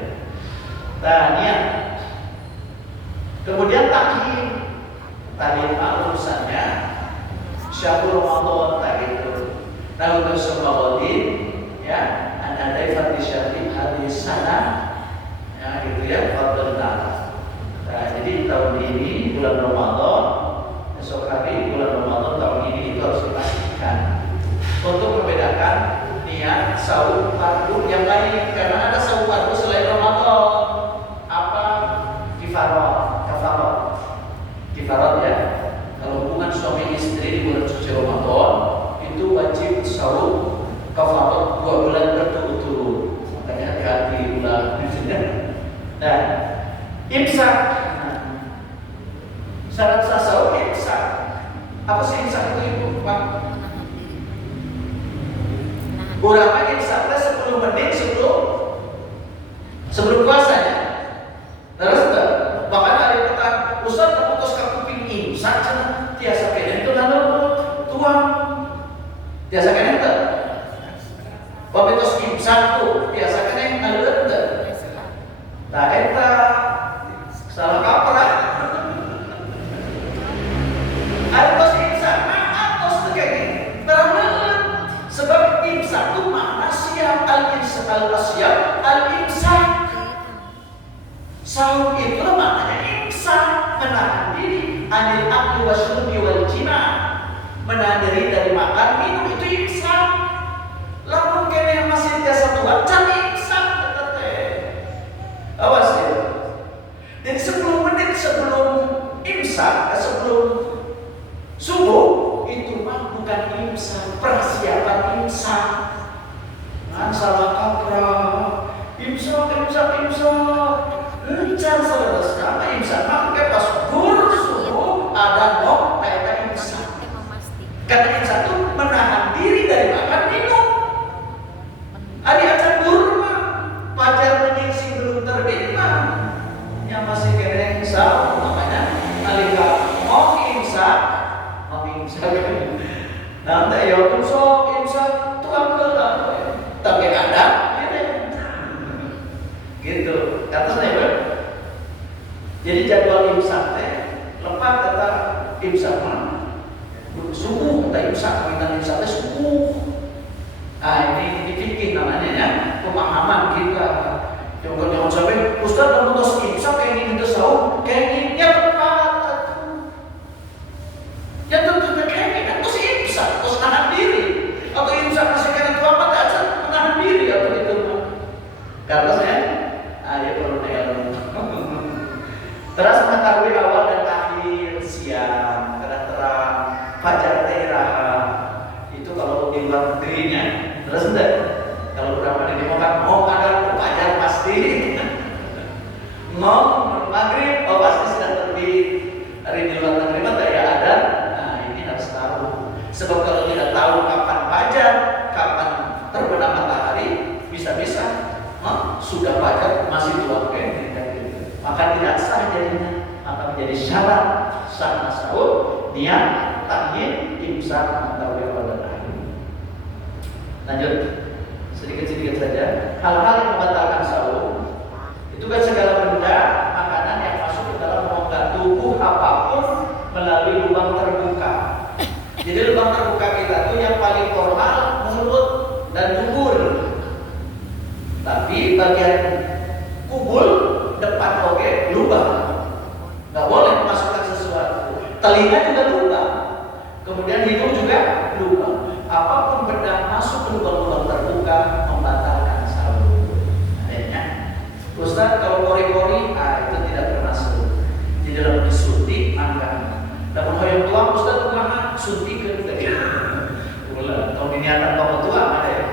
Nah niat. Kemudian takhir urusannya syahrul Ramadan tadi itu. Nah untuk semua Godin ya ada ifat syarif hadis sana ya gitu ya fadl ta'ala. Nah jadi tahun ini bulan Ramadan, esok hari bulan Ramadan tahun ini itu harus dipastikan untuk membedakan niat saum fardu yang lain, karena ada saum fardu selain Ramadan. Apa? Kifarat ya. Kalau hubungan suami istri di bulan suci Ramadan itu wajib saum kafarat 2 bulan berturut-turut. Makanya hati-hati bulan bisnya. Nah, imsak. Syarat sah saum imsak. Apa sih imsak itu, Pak? Berapa imsaknya 10 menit sebelum puasanya. Terus enggak? Bahkan hari petang, Ustaz kamu tos kapuping imsak cenah tiasa kene itu lalu tuang. Tiasa kene teh. Bapak tos imsak tuh tiasa kene ngaleut teh. Nah eta salah kaprah. Ada tos imsak maaf tos teh kayak gini. Bener. Sebab imsak itu makna siap al-asyam al-imsak. Saum itu maknanya imsak, menahan diri anil akli wasyurbi wal jima, menahan diri dari makan minum itu imsak. Lamun kene yang masih biasa tuan cari imsak teteh. Awas ya. Jadi 10 menit sebelum imsak, sebelum subuh itu mah bukan imsak, persiapan imsak. Salah kaprah. Imsak. Encan selesai sama imsak mah pas subuh ada nok kayak imsak. Karena imsak itu menahan diri dari makan minum. Adi acan dur mah fajar menyingsing belum terbit mah yang masih kena saum namanya nalika mau imsak. Nanti ya sok imsak tuang kelam tapi ada gitu katanya ya. Jadi jadwal imsak teh lepas kata imsak mah subuh kata imsak kita imsak teh subuh. Nah ini fikih namanya ya, pemahaman kita. Jangan sampai Ustaz dalam tos imsak kayak gini kita saum kayak gini ya tepat. Ya tentu kayak gini kan tos imsak, tos nahan diri. Atau imsak masih kena tua apa aja menahan diri atau itu mah. Karena saya ya perlu ilmu. Terus mengetahui awal dan akhir siang, terang, fajar teraha. Itu kalau di luar negerinya. Terus enggak? Kalau berapa di Demokrat mau ada fajar pasti. Mau maghrib pasti sudah terbit. Hari di luar negeri mah ya ada. Nah ini harus tahu. Sebab kalau tidak tahu kapan fajar, kapan terbenam matahari, bisa-bisa sudah fajar masih tua kan? Maka tidak sah jadinya. Maka menjadi syarat sah sahur, niat, takhir, imsak, mengetahui awal dan akhir. Lanjut, sedikit-sedikit saja. Hal-hal yang membatalkan sahur itu kan segala benda makanan yang masuk ke dalam rongga tubuh apapun melalui lubang terbuka. Jadi lubang terbuka kita itu yang paling formal mulut dan dubur. Tapi bagian kubul depan oke lubang, nggak boleh masukkan sesuatu. Telinga juga lubang, kemudian hidung juga lubang. Apapun benda masuk ke lubang-lubang terbuka membatalkan sahur. Adanya, Ustaz kalau kori-kori, itu tidak termasuk. Di dalam disuntik maka. Namun hoyong tuang Ustaz kumaha suntik ke kita. Ulah, kalau niatan kamu tuang ada ya.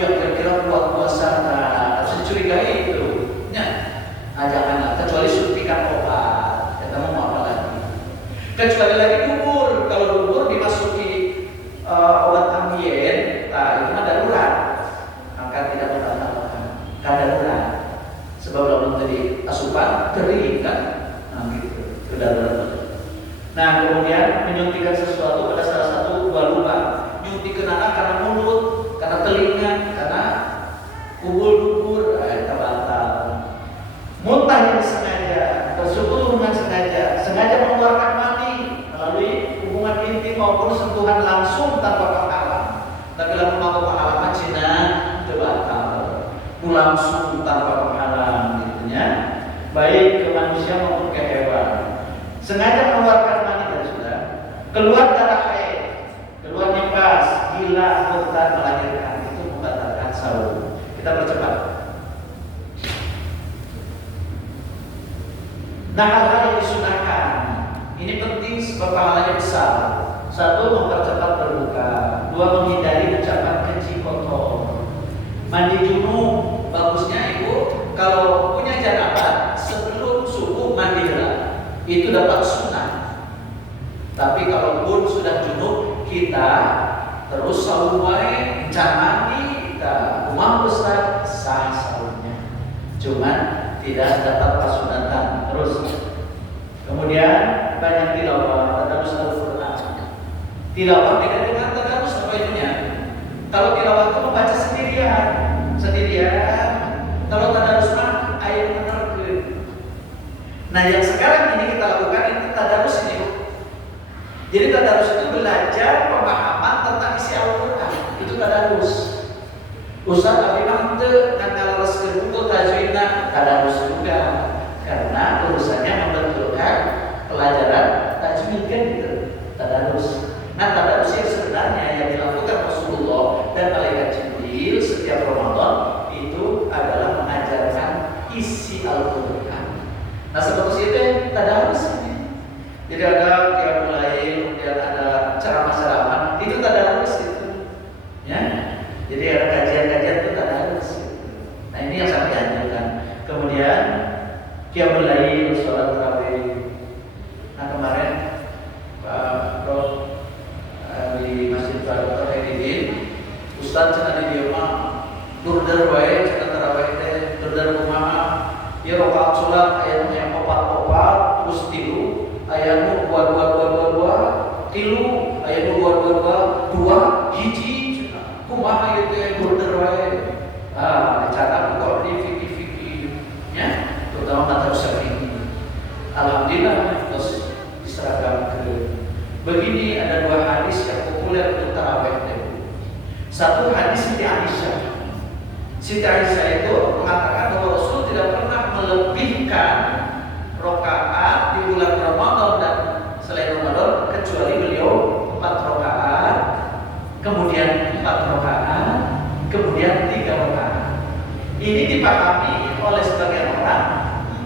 yang kira-kira buat puasa, harus dicurigai itu. Ya, janganlah, kecuali suntikan obat. Kita mau apa lagi? Kecuali lagi dubur. Kalau dubur dimasuki obat ambien, itu mah darurat. Maka tidak membatalkan, kan darurat. Sebab kalau tadi asupan kering kan, gitu, itu darurat. Nah, kemudian menyuntikkan sesuatu pada salah satu dua lubang. Nyuntik anak karena mulut, karena telinga, karena kubul dubur, itu batal. Muntah yang sengaja, bersukur dengan sengaja mengeluarkan mani melalui hubungan intim maupun sentuhan langsung tanpa penghalang. Tapi lalu mau penghalangan Cina itu batal. Langsung tanpa penghalang, gitunya. Baik ke manusia maupun ke hewan. Sengaja mengeluarkan mani dan sudah keluar darah haid, keluar nifas, gila, murtad, melahirkan, itu membatalkan saum. Kita percepat. Nah, hal-hal yang disunahkan ini penting sebab pahalanya besar. Satu, mempercepat berbuka. Dua, menghindari ucapan keji kotor. Mandi junub, bagusnya ibu kalau punya janabah sebelum subuh mandi dulu. Itu dapat sunnah. Tapi kalaupun sudah junub, kita terus saum wae, mandi, kita rumah besar sah saumnya. Cuman tidak dapat pasunatan terus. Kemudian banyak tilawah, tadarus Al-Qur'an. Tilawah beda dengan tadarus apa itunya. Kalau tilawah itu membaca sendirian. Kalau tadarus mah ayat menerke. Nah, yang sekarang ini kita lakukan itu tadarus ini. Jadi tadarus itu belajar pemahaman tentang isi Al-Qur'an. Itu tadarus. Ustaz Abi Mahmud kalau resmi untuk tajwidna tadarus juga. Karena urusannya membentukkan pelajaran tajwid kan gitu. Tadarus. Nah, tadarus yang sebenarnya yang dilakukan Rasulullah dan malaikat Jibril setiap Ramadan itu adalah mengajarkan isi Al-Qur'an. Nah, seperti itu tadarus ini. Jadi ada qiyamul lail, kemudian ada ceramah salaman, itu tadarus itu. Ya. Jadi ada kajian-kajian itu tadarus. Nah, ini yang sangat dianjurkan. Kemudian qiyamul lail, sholat tarawih. Nah, kemarin Pak Prof di Masjid Baru Tauhidin, Ustaz cenah di dieu mah durder wae cenah tarawih teh, durder kumaha? Ieu rakaat salat aya nu yang opat-opat terus tilu, aya nu 2 tilu, aya nu 2 hiji cenah. Kumaha ieu teh durder wae? Dicatat kok di fikih-fikih nya, terutama mata Syafi'i. Alhamdulillah terus diseragamkeun. Begini, ada 2 hadis yang populer untuk tarawih. Satu hadis Siti Aisyah. Siti Aisyah itu mengatakan bahwa Rasul tidak pernah melebihkan rakaat di bulan Ramadan dan selain Ramadan kecuali beliau 4 rakaat, kemudian 4 rakaat, kemudian 3 rakaat. Ini dipahami oleh sebagian orang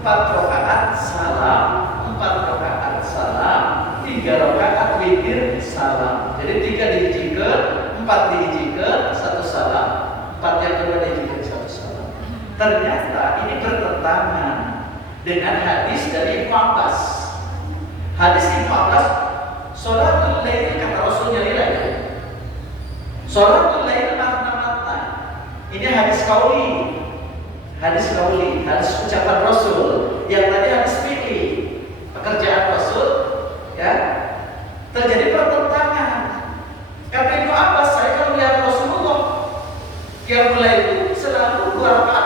4 rakaat salam, 4 rakaat salam, 3 rakaat witir salam. Jadi 3 dihijikeun, 4 dihijikeun, 1 salam, 4 yang kedua dihijikeun, 1 salam. Ternyata ini bertentangan dengan hadis dari Ibnu Abbas. Hadis Ibnu Abbas, sholatul lail kata Rasulnya lillah. Sholatul lail matna-matna. Ini hadis qauli. Hadis ucapan Rasul. Yang tadi hadis fiqih, pekerjaan Rasul. Ya, terjadi pertentangan. Kata Ibnu Abbas, saya kalau melihat Rasulullah yang mulai itu selalu 2 rakaat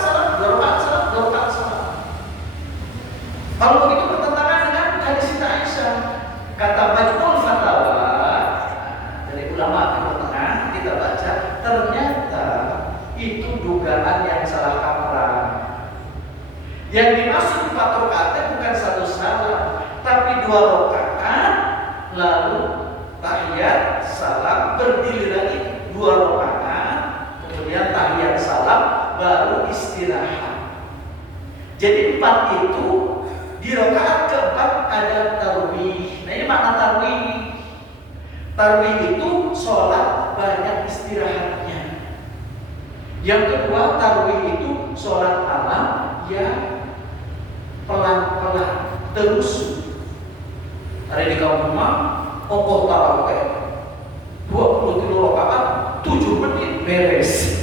salam, 2 rakaat salam. Kalau begitu pertentangan dengan hadis Siti Aisyah. Kata Majmu'ul Fatawa dari ulama Timur Tengah kita baca, ternyata itu dugaan yang salah kaprah. Yang dimaksud 4 rakaat bukan 1 salam, tapi 2 rakaat lalu tahiyat salam berdiri lagi 2 rakaat, kemudian tahiyat salam baru istirahat. Jadi 4 itu di rakaat keempat ada tarwih. Nah, ini makna tarwih. Tarwih itu sholat banyak istirahatnya. Yang kedua, tarawih itu sholat malam yang pelan-pelan, terus. Ada di kampung mah, ongkoh tarawih 23 rakaat 7 menit beres.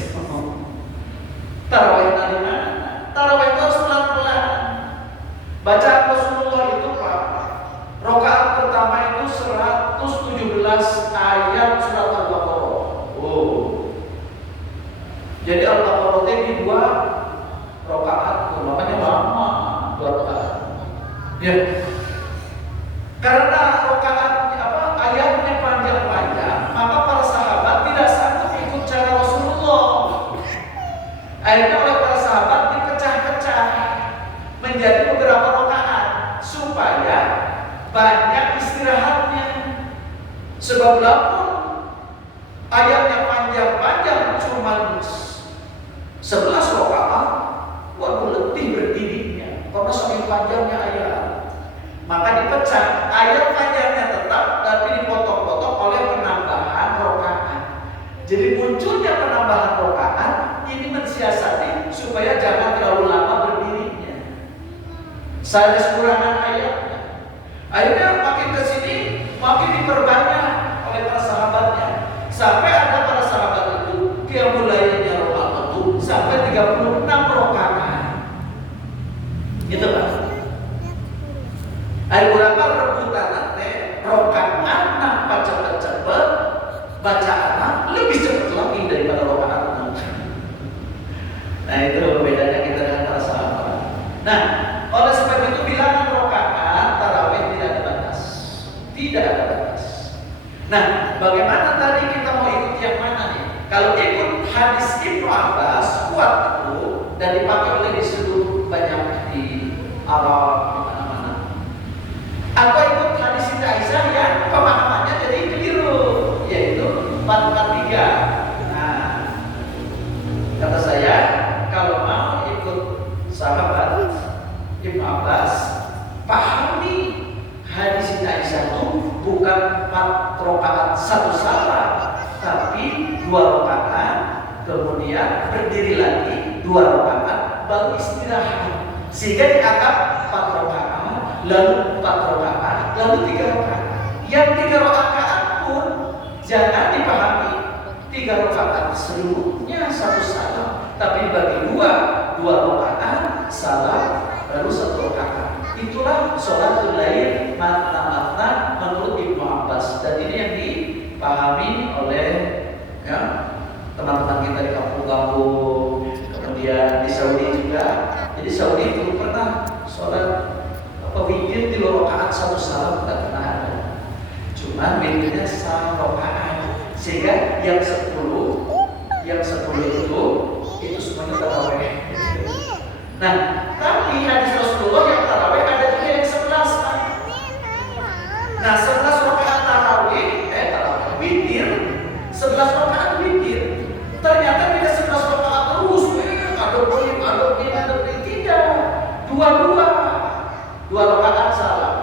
Tarawih dari mana? Tarawih itu harus pelan-pelan. Bacaan Rasulullah itu Pak, rakaat pertama itu 117 ayat surat Al-Baqarah. Oh. Jadi Al-Baqarah itu 2 rakaat, makanya lama 2 rakaat. Ya. Karena ayatnya panjang-panjang, maka para sahabat tidak sanggup ikut cara Rasulullah. Akhirnya oleh para sahabat dipecah-pecah menjadi beberapa rakaat supaya banyak istirahatnya. Sebab lapor ayatnya panjang-panjang cuma 11 rakaat, waduh letih berdirinya karena saking panjangnya ayat. Maka dipecah, ayat panjangnya tetap tapi dipotong-potong oleh penambahan rakaat. Jadi munculnya penambahan rakaat ini mensiasati supaya jangan terlalu lama berdirinya. Saya kekurangan ayatnya. Akhirnya makin kesini makin diperbanyak oleh para sahabatnya. Sampai ada para sahabat itu dia mulainya rakaat itu sampai 36 rakaat. Gitu Pak. Ada berapa rebutan nanti rokaat nampak cepet-cepet, bacaan lebih cepet lagi daripada rokaat. Nah itu bedanya kita dengan para sahabat. Nah oleh sebab itu bilangan rokaat tarawih tidak ada batas, tidak ada batas. Nah bagaimana tadi kita mau ikut yang mana nih? Kalau ikut hadis Ibnu Abbas kuat itu dan dipakai oleh di seluruh banyak di Arab. Atau ikut hadis Siti Aisyah yang pemahamannya jadi keliru, yaitu 443. Nah, kata saya kalau mau ikut sahabat Ibnu Abbas, pahami hadis Siti Aisyah itu bukan 4 rakaat 1 salat, tapi 2 rakaat, kemudian berdiri lagi 2 rakaat, baru istirahat, sehingga dianggap 4 rakaat. Lalu 4 rakaat, lalu 3 rakaat. Yang 3 rakaat pun jangan dipahami 3 rakaat seluruhnya 1 salam, tapi bagi 2 rakaat salam, baru 1 rakaat. Itulah sholatul lail matna menurut Ibnu Abbas, dan ini yang dipahami oleh ya, teman-teman kita di kampung-kampung, kemudian di Saudi juga. Jadi Saudi belum pernah sholat witir 3 rakaat 1 salam, tidak pernah ada. Cuma witirnya 1 rakaat, sehingga yang 10 itu semuanya tarawih. Nah, tapi hadis Rasulullah yang tarawih ada juga yang 11 kan? Nah, 11 rakaat tarawih witir, 11 rakaat witir. Ternyata tidak 11 rakaat terus, ada tidak. 2 rakaat salam,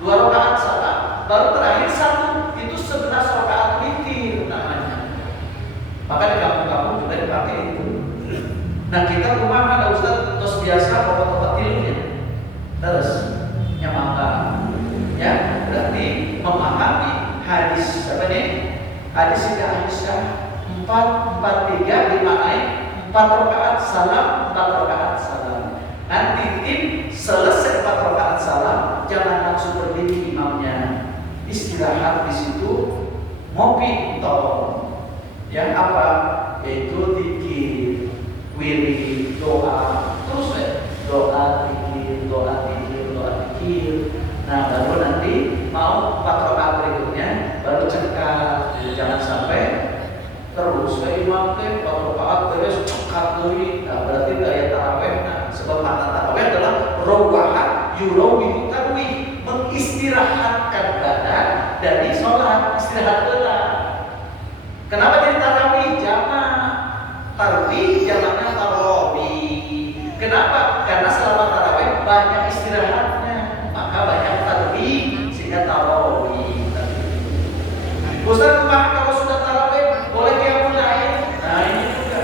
2 rakaat salam, baru terakhir 1 itu 11 rakaat witir namanya. Maka di kampung-kampung juga dipakai itu. Nah kita rumah ada Ustaz terus biasa obat-obat tilunya, terus nyamaka, ya berarti memahami hadis apa nih? Hadis Siti Aisyah 443 dimaknai 4 rakaat salam, 4 rakaat salam. Nanti tim selesai 4 rakaat salam, jangan langsung berdiri imamnya, istirahat di situ, ngopi tolong. Yang apa? Yaitu zikir, wirid, doa, terus ya doa, zikir, doa, zikir, doa, zikir. Nah baru nanti mau 4 rakaat berikutnya baru cekal, jangan sampai terus kayak imam teh 4 rakaat beres cekal dulu. Nah berarti daya tarawih. Sebab makna tarawih adalah rawah yurawihu tarwih, mengistirahatkan badan dari sholat, istirahat benar. Kenapa jadi tarawih? Jamak. Tarawih jamaknya tarawih. Kenapa? Karena selama tarawih banyak istirahatnya, maka banyak tarawih sehingga tarawih. Ustaz, kalau sudah tarawih boleh qiyamul lail? Nah ini juga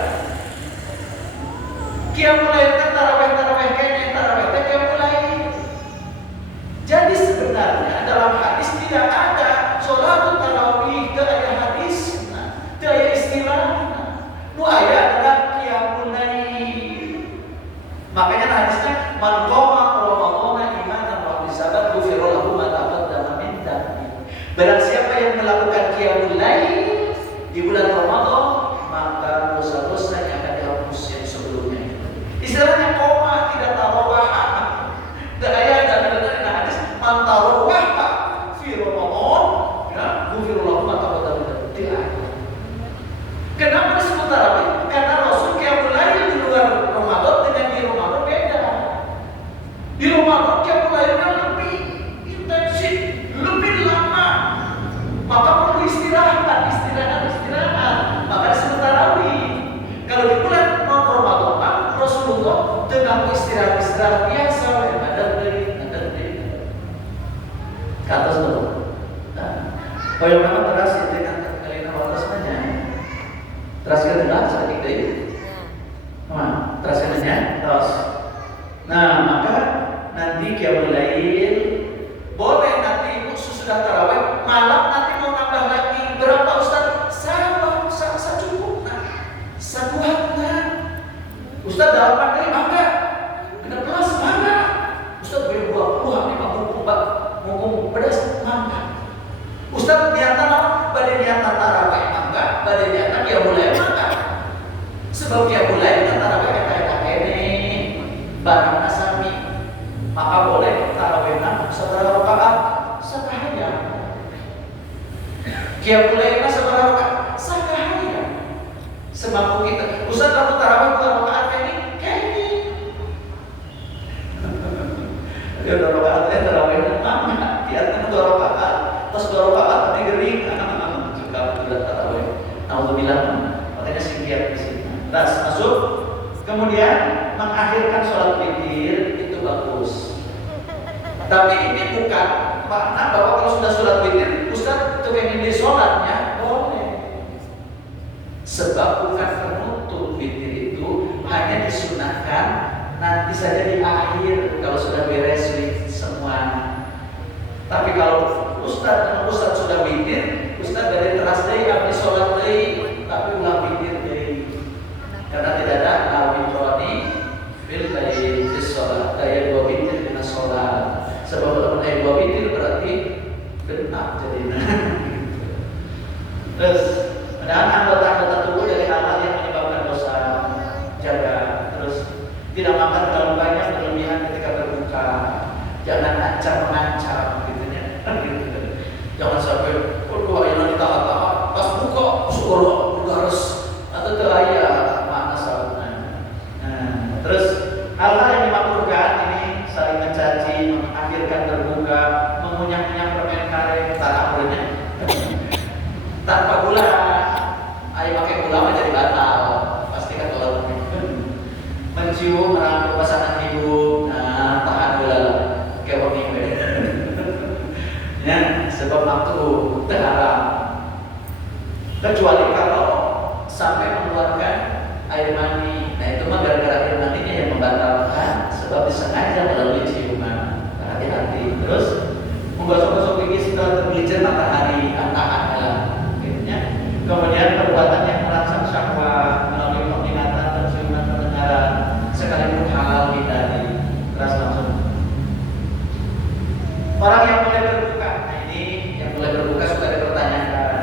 di bulan Ramadan, maka dosa-dosanya akan dihapus yang sebelumnya. Istilahnya koma, tidak tarawah. Dan ayat dan hadis man tarawah fi Ramadan, ya, ghufirallahu ma taqaddama min dzambihi. Kenapa disebut tarawih? Karena Rasul qiyamul lail di luar Ramadan dengan di Ramadan beda. Di Ramadan qiyamul lailnya lebih intensif, lebih lama. Maka perlu istirahat. Maka disebut tarawih. Kalau di bulan Ramadan, Rasulullah tengah istirahat biasa, ada ke atas dulu. Nah, kalau memang terasa dengan kalian atasnya, terasa dengar sedikit deh. Nah, terasa terus. Nah, maka nanti qiyamul lail boleh nanti sudah tarawih malam nanti mau nambah lagi berapa Ustaz? Saya cukup nah. Satu hari Ustaz dalam dari mangga ada plus mangga Ustaz beli 20 hari mau pedas mangga Ustaz niatan apa? Pada niatan tarawih mangga pada niatan dia mulai mangga sebab dia mulai tarawih kayak ini barang nasami maka boleh tarawih seberapa rakaat sekalian dia mulai seberapa rakaat sekalian semampu kita. Ustaz kalau tarawih 2 rakaat kayak ini. Dia 2 rakaat tarawih mana? Dia kan 2 rakaat. Terus 2 rakaat tadi gering. Juga sudah tarawih. Alhamdulillah. Makanya singkiat di sini. Tas masuk. Kemudian mengakhirkan sholat witir itu bagus. Tapi ini bukan makna bahwa kalau sudah sholat witir Ustaz kepengen di sholatnya boleh. Sebab bukan penutup witir itu hanya disunahkan nanti saja di akhir kalau sudah beres semua. Tapi kalau Ustaz sudah witir, Ustaz dari teras deh habis sholat deh, tapi ulang witir deh. Karena tidak ada al-witroni fil lail fi sholat, daya 2 witir dengan sholat. Sebab kalau daya 2 witir berarti benar jadinya. Terus dan anggota-anggota tubuh dari hal-hal yang menyebabkan dosa jaga. Terus tidak makan terlalu banyak berlebihan ketika berbuka. Jangan mengancam gitu ya. Jangan sampai yang ditahan-tahan pas buka suruh harus atau teraya mana salahnya. Nah, terus hal-hal yang dimakruhkan ini saling mencaci, mengakhirkan berbuka, mengunyah-unyah permen karet, tak akhirnya tanpa gula. Ayo pakai gula mah jadi batal. Pasti kan kalau mencium merangkul pasangan hidup, nah tahan gula kayak wangi ya, sebab makruh terharam. Kecuali kalau sampai mengeluarkan air mani. Nah itu mah gara-gara air maninya yang membatalkan, sebab disengaja melalui ciuman. Hati-hati. Terus menggosok-gosok gigi setelah tergelincir matahari, tahan. Kemudian perbuatan yang merangsang syahwat melalui penglihatan, penciuman, pendengaran, sekalipun halal hindari. Terus langsung. Orang yang boleh berbuka, nah ini yang boleh berbuka sudah dipertanyakan.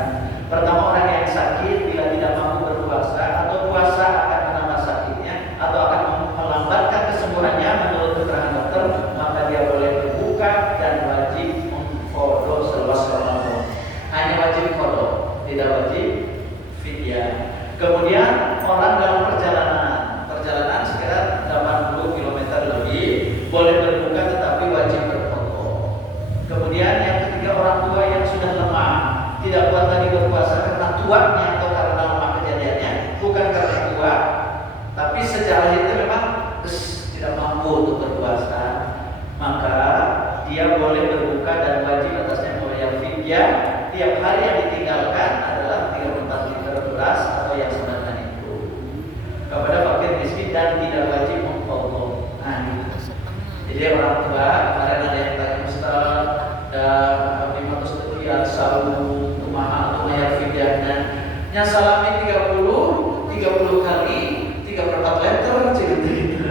Pertama orang yang sakit bila tidak mampu berpuasa atau puasa akan menambah sakitnya atau akan melambatkan kesembuhannya menurut keterangan dokter, maka dia boleh berbuka dan wajib mengqadha selepas Ramadan. Hanya wajib qadha, tidak wajib fidyah. Kemudian orang dalam perjalanan sekitar 80 km lebih boleh berbuka tetapi wajib berqadha. Kemudian yang ketiga orang tua yang sudah lemah tidak kuat lagi berpuasa karena tuanya atau karena lemah kejadiannya, bukan karena tua, tapi secara itu memang tidak mampu untuk berpuasa, maka dia boleh berbuka dan wajib atasnya membayar fidyah. Tiap hari yang ditinggalkan adalah 34 liter beras atau yang sebenarnya itu kepada fakir miskin dan tidak wajib mengqadha. Nah, jadi orang tua kemarin ada yang tanya Ustaz, dan 500 rupiah saum kumaha atau bayar fidyahnya. Nya salami 30 kali 3/4 liter cerita.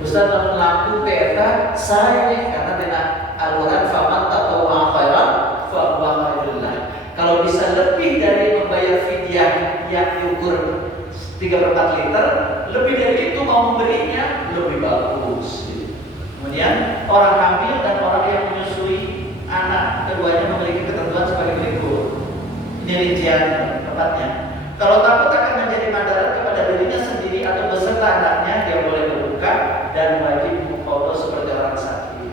Ustaz namun laku beta saya karena dengan aluran faman tatawwa khairan fa huwa khairul lah. Kalau bisa lebih dari membayar yang diukur 3/4 liter, lebih dari itu mau memberinya lebih bagus. Kemudian orang hamil dan orang yang menyusui anak, keduanya memiliki ketentuan sebagai berikut. Ini rincian tepatnya. Kalau takut akan menjadi madarat kepada dirinya sendiri atau beserta anaknya, dia boleh berbuka dan wajib mengqadha seperti orang sakit.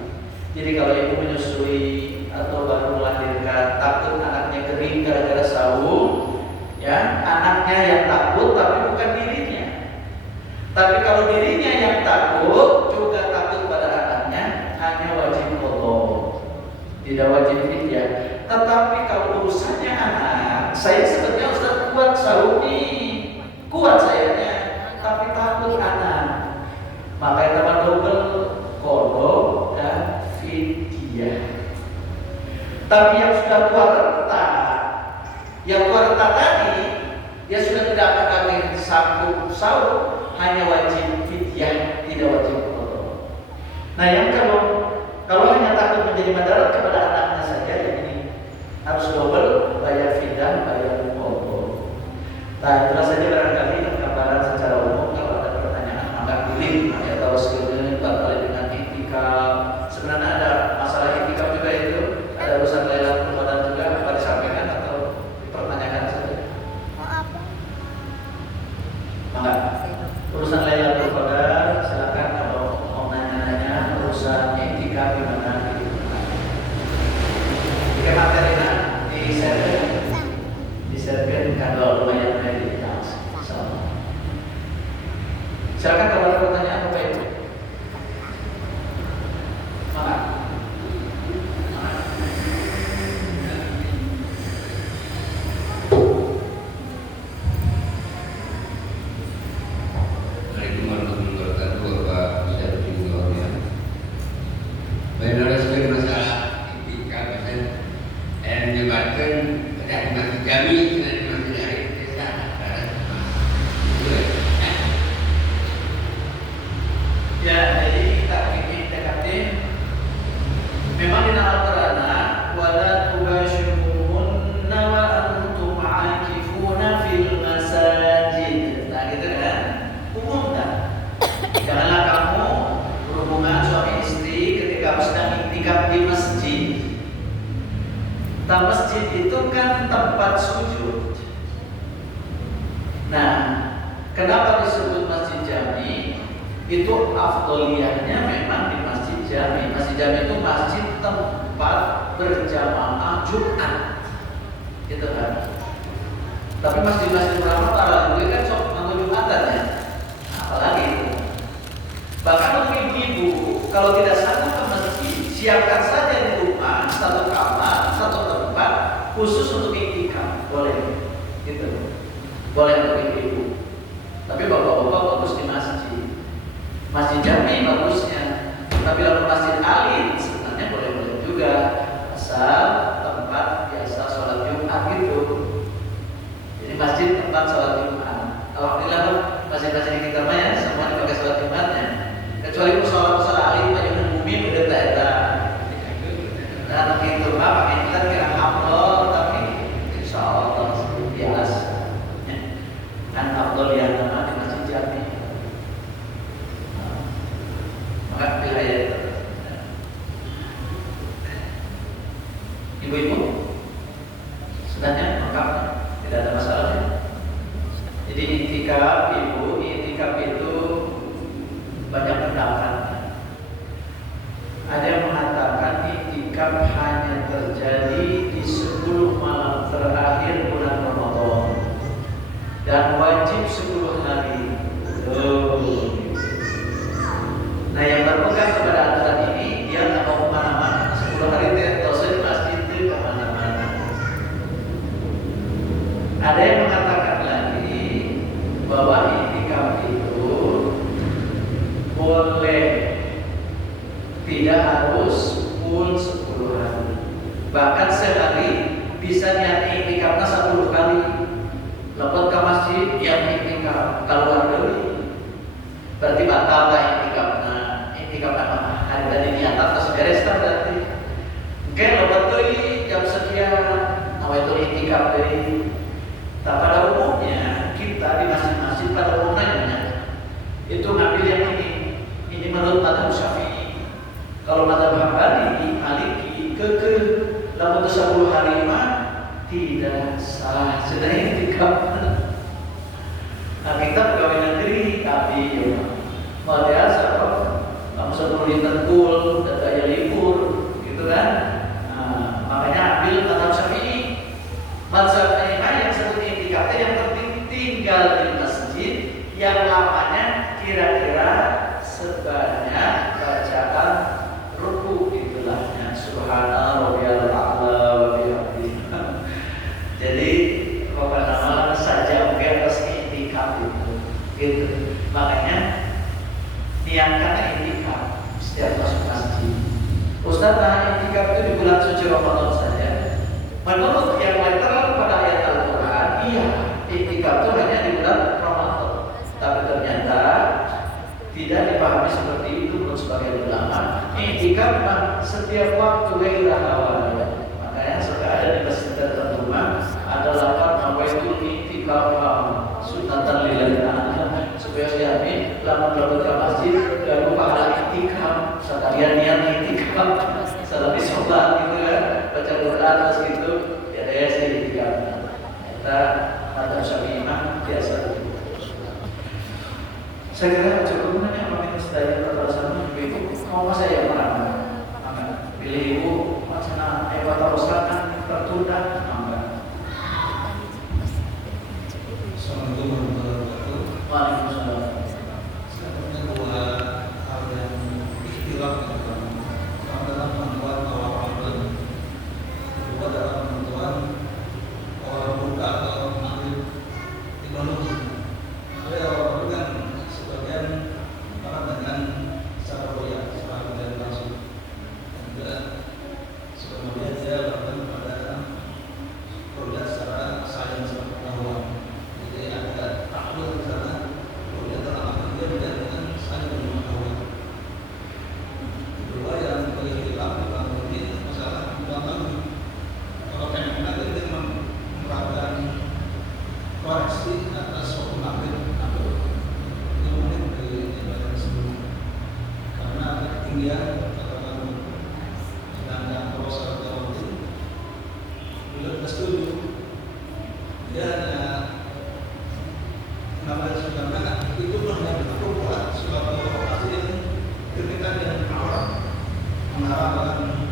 Jadi kalau ibu menyusui atau baru melahirkan, takut anaknya kering gara-gara saum, ya anaknya yang takut tapi bukan dirinya. Tapi kalau dirinya yang takut juga takut pada anaknya, hanya wajib qadha, tidak wajib fidyah. Tetapi kalau urusannya anak, saya sebenarnya Ustaz kuat saum nih, kuat sayanya, tapi takut anak, maka yang tambah double qadha dan fidyah. Tapi yang sudah tua renta, yang tua renta tadi, dia sudah tidak akan sanggup saum, hanya wajib fidyah, tidak wajib qadha. Nah, yang kalau hanya takut menjadi madarat kepada anaknya saja, ya ini harus double, bayar fidyah, bayar qadha. Nah, itulah saja barangkali gambaran secara umum. Kalau ada pertanyaan, maka pilih ya, tahu skillnya terkait dengan iktikaf. Sebenarnya ada masalah iktikaf juga itu, ada urusan Lailatul Qadar juga, apa disampaikan atau dipertanyakan saja? Maka urusan Lailatul Qadar silakan kalau mau nanya-nanya. Urusan iktikaf gimana gitu. Jika materinya di-share kalau lumayan dari kita. Silakan kalau ada pertanyaan Bapak Ibu. Maka masjid itu kan tempat sujud. Nah, kenapa disebut masjid jami? Itu afdoliyahnya memang di masjid jami. Masjid jami itu masjid tempat berjamaah Jumat, gitu kan? Tapi masjid-masjid ulama para dulu kan sok nganggo Jumatan ya, apalagi itu. Bahkan untuk ibu, kalau tidak sanggup ke masjid, siapkan saja di rumah satu kamar, satu tempat khusus untuk iktikaf, boleh, gitu, boleh untuk ibu. Tapi bapak-bapak bagus di masjid, masjid jami bagusnya. Tapi kalau masjid alim sebenarnya boleh-boleh juga, asal tempat biasa sholat Jumat gitu. Jadi masjid tempat sholat Jumat. Alhamdulillah masjid-masjid di kita mah ya semua dipakai sholat Jumatnya. Kecuali musola-musola alim aja bumi beda-beda. Dan itu mah pakai kita kira afdol, tapi insya Allah biasa. Kan afdol yang nama di masjid jami. Maka wilayah itu. Ibu-ibu sudahnya lengkap, tidak ada masalahnya. Jadi iktikaf ibu, iktikaf itu banyak pendapat. Ada yang mengatakan iktikaf hanya terjadi di 10 malam terakhir bulan Ramadan dan wajib 10 hari. Nah, yang berpegang kepada aturan ini dia tak mau kemana-mana. 10 hari terus masjid itu kemana-mana. Ada yang mengatakan lagi bahwa iktikaf itu boleh, tidak harus full 10 hari. Bahkan sehari bisa niat iktikafnya 10 kali. Lepas ke masjid yang iktikaf keluar dulu. Berarti batal lah iktikafnya. Iktikaf apa? Hari tadi niatan terus beres kan berarti. Oke, lepas tuh jam sekian, awal itu iktikaf dari. Tak pada umum pada umumnya itu ngambil yang ini menurut mazhab Syafi'i. Kalau mazhab Hambali, Maliki, lamun 10 hari mah tidak sah. Sebenarnya tikap. Nah kita pegawai negeri tapi luar biasa kok. Kamu 10 hari tentul, data libur, gitu kan? Nah, makanya ambil mazhab Syafi'i. Mazhab yang satu indikator yang penting tinggal di masjid yang lamanya kira-kira sebanyak bacaan ruku itulahnya subhanallah rabbiyal a'la wa bihamdihi. Jadi apa nama saja mungkin atas indikator itu gitu. Makanya niatkan indikator setiap masuk masjid. Ustaz, nah indikator itu di bulan suci Ramadan saja. Menurut yang literal pada ayat Al-Quran, iya, i'tikaf itu hanya di bulan Ramadan. Tapi ternyata tidak dipahami seperti itu menurut sebagian ulama. I'tikaf setiap waktu gairah awal. Makanya suka ada di masjid tertentu ada lafaz nawaitul i'tikaf sunatan lillahi, supaya kami lama berangkat ke masjid lalu pahala i'tikaf sekalian niat i'tikaf setelah sholat gitu kan, baca Quran terus gitu ya daya sedikit kita ada Syafi'i biasa. Saya kira cukup nanya apa minus daya perasaan ibu mau saya merana pilih ibu macam apa teruskan tertunda enggak. Assalamualaikum warahmatullahi wabarakatuh. Waalaikumsalam. Sebenarnya dua hal yang ikhtilaf dalam penentuan awal Ramadan. Kedua dalam penentuan awal buka atau maghrib di Bandung. Ada awal buka sebagian orang dengan secara goyah, secara tidak langsung. Dan juga sebenarnya dia bahkan pada produk secara sains pengetahuan. Jadi ada takluk di sana, kemudian terang dia tidak dengan sains pengetahuan. Kedua yang berhilang dalam ini masalah pembuatan. Kalau Kementerian itu menerapkan koreksi atas waktu maghrib atau 5 menit dari ibadah sebelumnya. Karena ada ketinggian katakan sedangkan proses dalam itu beliau tidak setuju. Dia hanya namanya sedangkan itu hanya betul buat suatu lokasi yang ketika yang awal mengarahkan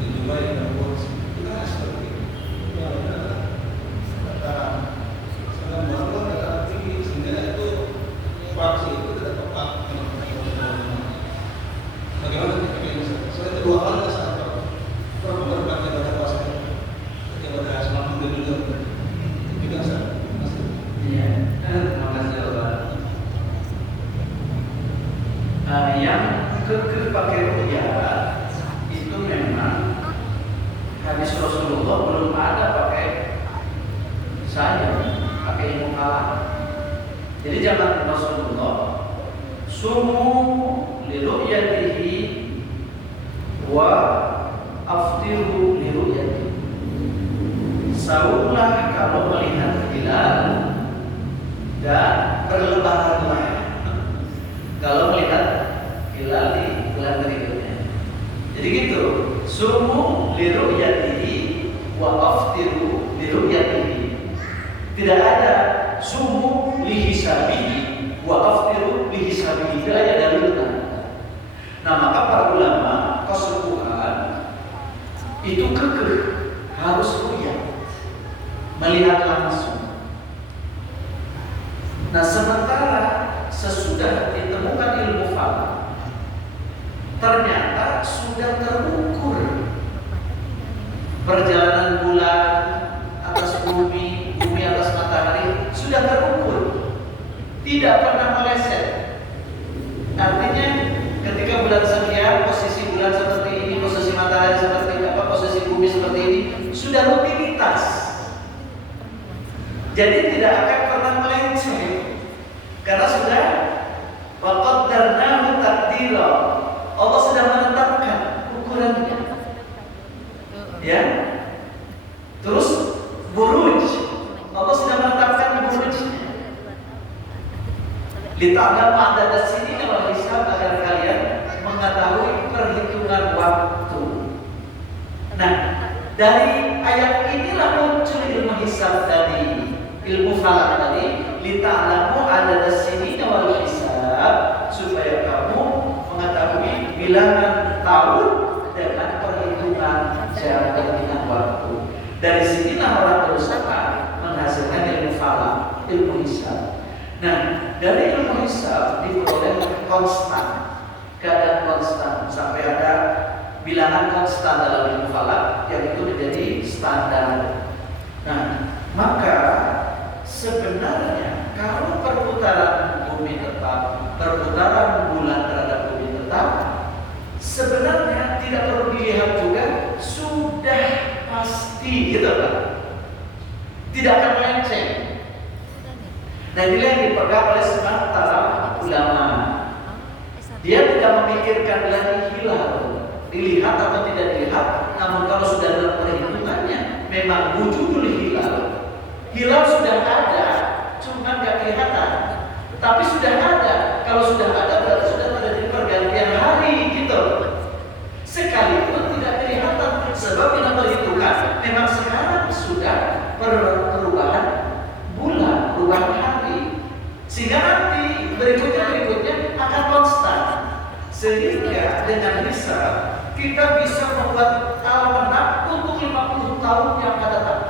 Dubai dan Boris kita seperti itu. Itu adalah dataran sedang baru dataran tinggi sehingga itu fraksi itu tidak tepat. Bagaimana kita bisa? Soalnya itu dua hal yang sangat berbeda pada pasal pada semakin juga biasa. Iya, terima kasih Bapak. Yang pakai ruqyah itu memang hadis Rasulullah belum ada pakai saya pakai ilmu kalam. Jadi zaman Rasulullah sumu li ru'yatihi wa aftiru li ru'yatihi. Saumlah kalau melihat hilal dan berlebaranlah kalau melihat hilal di bulan berikutnya. Jadi gitu, sumu li ru'yatihi wa aftiru li ru'yatihi. Tidak ada sumu li hisabihi wa aftiru li hisabihi. Tidak ada dalilnya. Nah, maka para ulama kesepuhan itu kekeh harus ru'yah, melihat langsung. Nah, sementara sesudah ditemukan ilmu falak, ternyata sudah terukur perjalanan bulan atas bumi, bumi atas matahari sudah terukur, tidak pernah meleset. Artinya ketika bulan sekian posisi bulan seperti ini, posisi matahari seperti apa, posisi bumi seperti ini, sudah rutinitas. Jadi tidak akan pernah melenceng karena sudah waqaddarnahu taqdira. Allah sudah menetapkan ukurannya. Ya. Terus buruj, Allah sudah menetapkan burujnya. Lita'lamu adada sinina wal hisab, agar kalian mengetahui perhitungan waktu. Nah, dari ayat inilah muncul ilmu hisab tadi, ilmu falak tadi. Lita'lamu adada sinina wal hisab, supaya kamu mengetahui bilangan tahun dengan perhitungan jam dengan waktu. Dari sinilah orang berusaha menghasilkan ilmu falak, ilmu hisab. Nah, dari ilmu hisab diperoleh konstan, keadaan konstan, sampai ada bilangan konstan dalam ilmu falak yang itu menjadi standar. Nah, maka sebenarnya kalau perputaran bumi tetap, perputaran bulan terhadap bumi tetap, sebenarnya tidak perlu dilihat juga, sudah pasti gitu kan, tidak akan melenceng. Nah, inilah yang dipegang oleh sementara ulama. Dia tidak memikirkan lagi hilal, dilihat atau tidak dilihat. Namun kalau sudah dalam perhitungannya memang wujudul hilal, hilal sudah ada, cuma nggak kelihatan, tapi sudah ada. Kalau sudah ada berarti sudah terjadi pergantian hari gitu. Sekalipun tidak kelihatan, sebab dalam perhitungan memang sekarang sudah perubahan bulan, perubahan hari, sehingga nanti berikutnya akan konstan. Sehingga dengan hisab kita bisa membuat almanak untuk 50 tahun yang akan datang,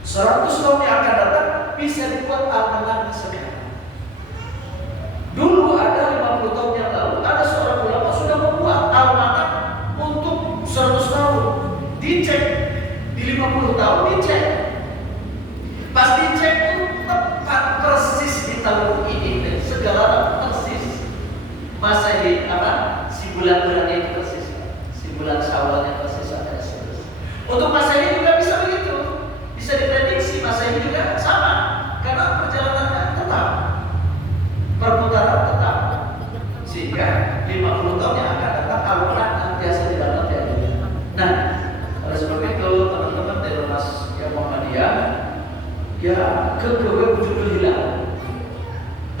100 tahun yang akan datang bisa dibuat almanak sekarang. Dulu ada 50 tahun yang lalu, ada seorang ulama sudah membuat almanak untuk 100 tahun. Dicek di 50 tahun, dicek. Pas dicek itu tepat persis di tahun ini dan segala persis. Masa ini si bulan-bulannya itu persis, si bulan Syawalnya persis, ada persis. Untuk masa ini juga bisa begitu, bisa diprediksi masa ini juga sama, karena perjalanannya tetap, perputaran tetap, sehingga 50 tahun yang akan datang almanak biasa didapat ya. Nah, oleh sebab itu teman-teman dari Mas yang Muhammadiyah, ya kekewe wujudul hilal.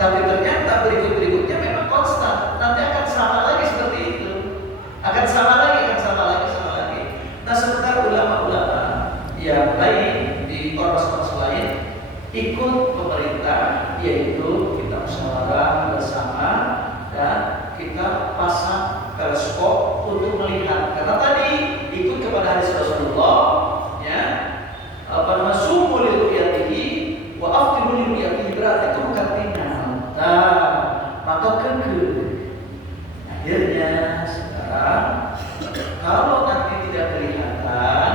Tapi ternyata berikutnya memang konstan. Nanti akan sama lagi seperti itu. Akan sama lagi. Nah, sementara ulama-ulama yang lain di ormas lain ikut pemerintah, yaitu kita musyawarah bersama dan kita pasang teleskop untuk melihat. Karena tadi ikut kepada hadis Rasulullah, ya, sumul liruyatihi wa aftiru liruyatihi, berarti itu bukan tinggal. Nah, maka akhirnya sekarang kalau nanti tidak kelihatan,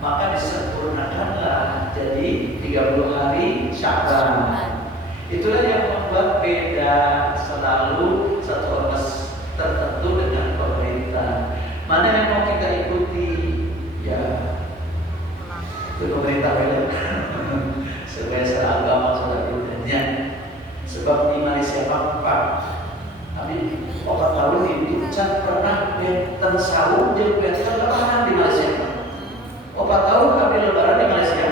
maka disempurnakanlah jadi 30 hari Sya'ban. Itulah yang membuat beda selalu satu ormas tertentu dengan pemerintah. Mana yang mau kita ikuti? Ya, itu pemerintah beda. Supaya seragam sudah dulunya. Sebab di Malaysia Pak, kami 4 tahun itu saya pernah benten sahur dan benten lebaran di Malaysia. 4 tahun kami lebaran di Malaysia.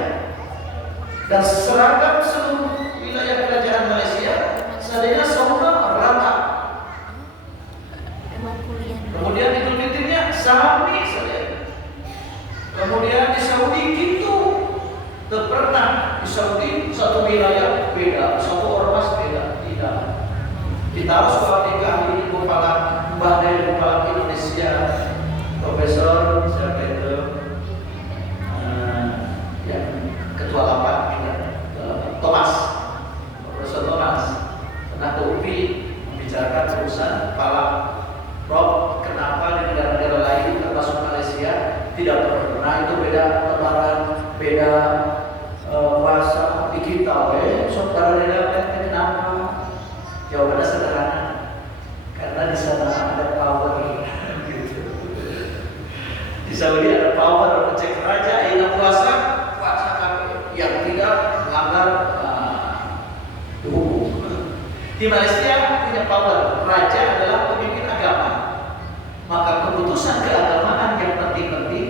Dan seragam seluruh wilayah kerajaan Malaysia seadanya semua rata. Kemudian Idul Fitrinya sami saja. Kemudian di Saudi gitu. Tak pernah di Saudi satu wilayah beda, satu ormas beda, tidak. Kita harus komunikasi ini kepala Badan Kepala Indonesia, Profesor siapa itu, yang ketua lapak Thomas, Profesor Thomas, pernah UPI membicarakan urusan kepala Prof, kenapa di negara-negara lain termasuk Malaysia tidak pernah itu beda lebaran, beda puasa di kita, saudara negara kenapa? Jawabannya sederhana, karena di sana ada power, gitu. Di Saudi ada power mencek raja yang puasa yang tidak melanggar hukum. Di Malaysia punya power, raja adalah pemimpin agama, maka keputusan keagamaan yang penting-penting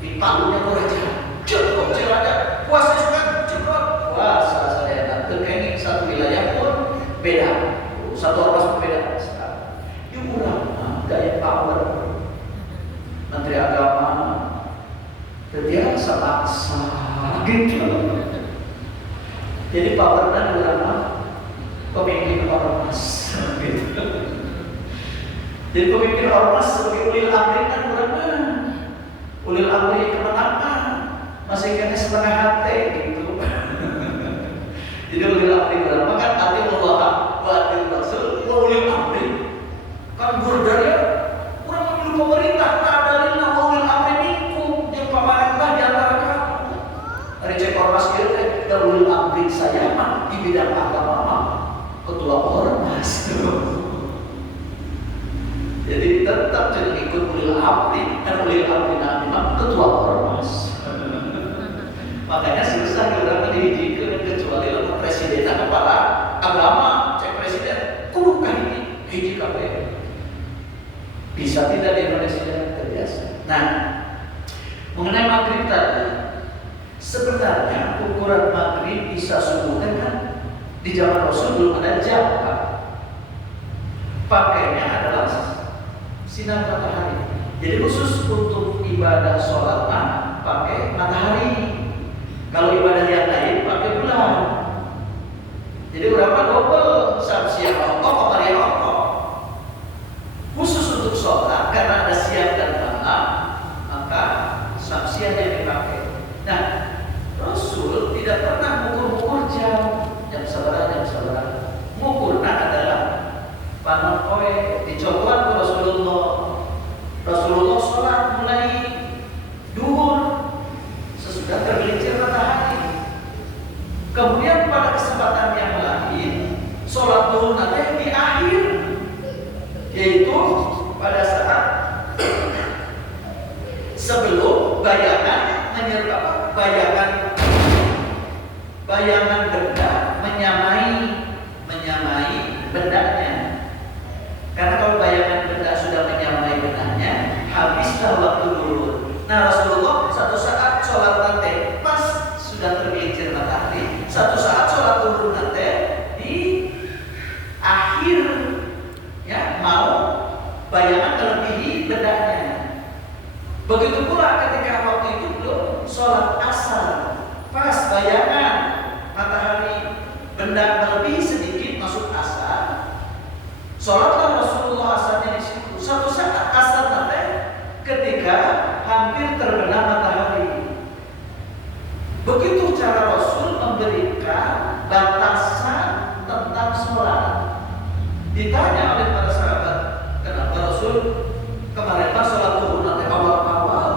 di palunya raja. Cukup raja puasa juga cukup puasa saya nanti ini satu wilayah pun beda. power, Menteri Agama, terbiasa maksa gitu. Jadi powernya ulama, pemimpin ormas gitu. Jadi pemimpin ormas sebagai ulil amri kan ulama, ulil amri kemenangan, masih kena setengah hati gitu. Jadi ulil amri ulama kan ati Allah wa ati Rasul wa ulil amri. Kan burdaya urang milu pemerintah tak dalilna wa ulil amri minkum jeung pamarentah di antara kamu. Ari cek ormas kieu teh da ulil amri saya mah di bidang agama mah ketua ormas. Jadi tetap jangan ikut ulil amri, kan ulil amri nabi mah ketua ormas. Makanya susah orang dididik kecuali lalu presiden kepala agama cek presiden kudu kah ini hiji kabeh. Bisa tidak di Indonesia terbiasa. Nah, mengenai maghrib tadi, sebenarnya ukuran maghrib bisa subuh kan di zaman Rasul belum ada jam kan? Pakainya adalah sinar matahari. Jadi khusus untuk ibadah sholat pakai matahari. Kalau ibadah yang lain pakai bulan. Jadi berapa double siang rokok, kemarin rokok. Khusus untuk sholat karena ada siang dan malam, maka siang yang dipakai. Nah, Rasul tidak pernah mengukur jam seberapa. Mengukurnya adalah panokoe dicoba ke Rasulullah. Rasulullah sholat mulai duhur sesudah tergelincir matahari. Kemudian pada kesempatan yang lain sholat duhur nanti di akhir, yaitu pada saat sebelum bayangan benda menyamai bendanya. Karena kalau bayangan benda sudah menyamai bendanya, habislah waktu duhur. Nah, Rasulullah satu saat sholat nanti pas sudah tergelincir matahari, satu saat sholat duhur nanti di akhir, ya mau bayangan melebihi bendanya. Begitu pula ketika waktu itu belum sholat asar, pas bayangan matahari benda melebihi sedikit masuk asar, sholatlah Rasulullah asarnya di situ. Satu saat asar nanti ketika hampir terbenam matahari. Begitu cara Rasul memberikan batasan tentang sholat. Ditanya oleh para sahabat, kenapa Rasul kemarin pas sholat duhur nanti awal-awal,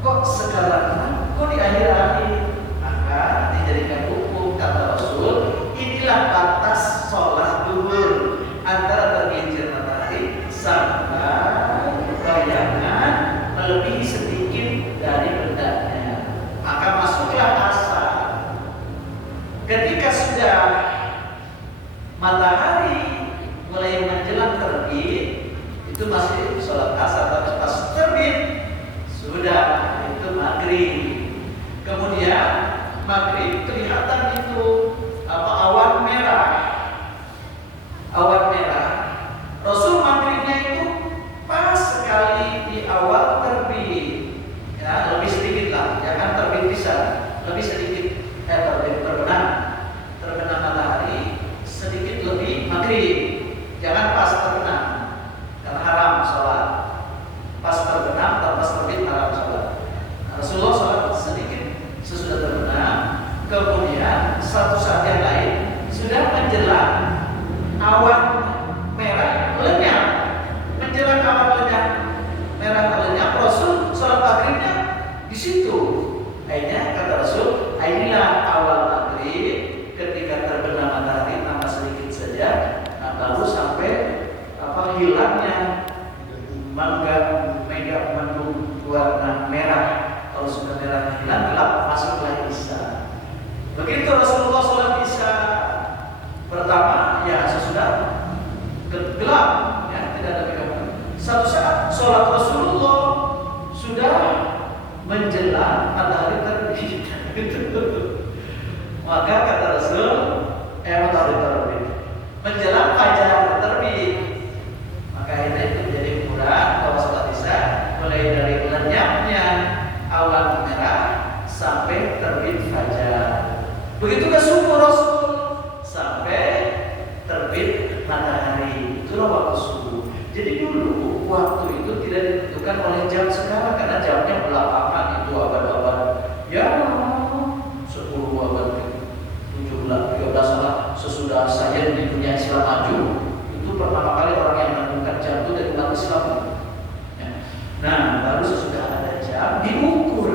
kok sekarang kok di akhir-akhir? Maka dijadikan hukum kata Rasul, inilah batas sholat duhur antara tergelincir matahari sampai bayangan melebihi sedikit dari bendanya. Maka masuklah asar. Ketika sudah matahari mulai menjelang terbit, itu masih sholat asar. Tapi pas terbit sudah itu maghrib. Kemudian maghrib kelihatan itu awan merah. Awan merah. Rasul maghribnya itu pas sekali di awal terbit, ya lebih sedikit lah, jangan terbit bisa, lebih sedikit terbenam matahari sedikit lebih maghrib, jangan pas terbenam, karena haram sholat. Pas terbenam atau pas terbit haram sholat. Rasulullah sholat sedikit sesudah terbenam, kemudian satu saat yang lain sudah menjelang awan merah lenyap, menjelang awan lenyap merah lenyap, Rasul sholat maghribnya di situ. Akhirnya kata Rasul, inilah awal maghrib, ketika terbenam matahari tambah sedikit saja, lalu sampai hilangnya mega mendung warna merah. Kalau sudah merah hilang, gelap, masuklah isya. Begitu Rasulullah sholat isya pertama, ya sesudah gelap, ya tidak ada pegangan. Satu saat sholat Rasulullah sudah menjelang matahari terbit. Maka kata Rasul, matahari terbit menjelang fajar terbit. Maka itu menjadi ukuran ditentukan oleh jam sekarang, karena jamnya belakangan itu abad-abad ya 10 abad 13 salah sesudah saya di dunia Islam maju itu pertama kali orang yang menemukan jam itu dari umat Islam. Ya. Nah baru sesudah ada jam diukur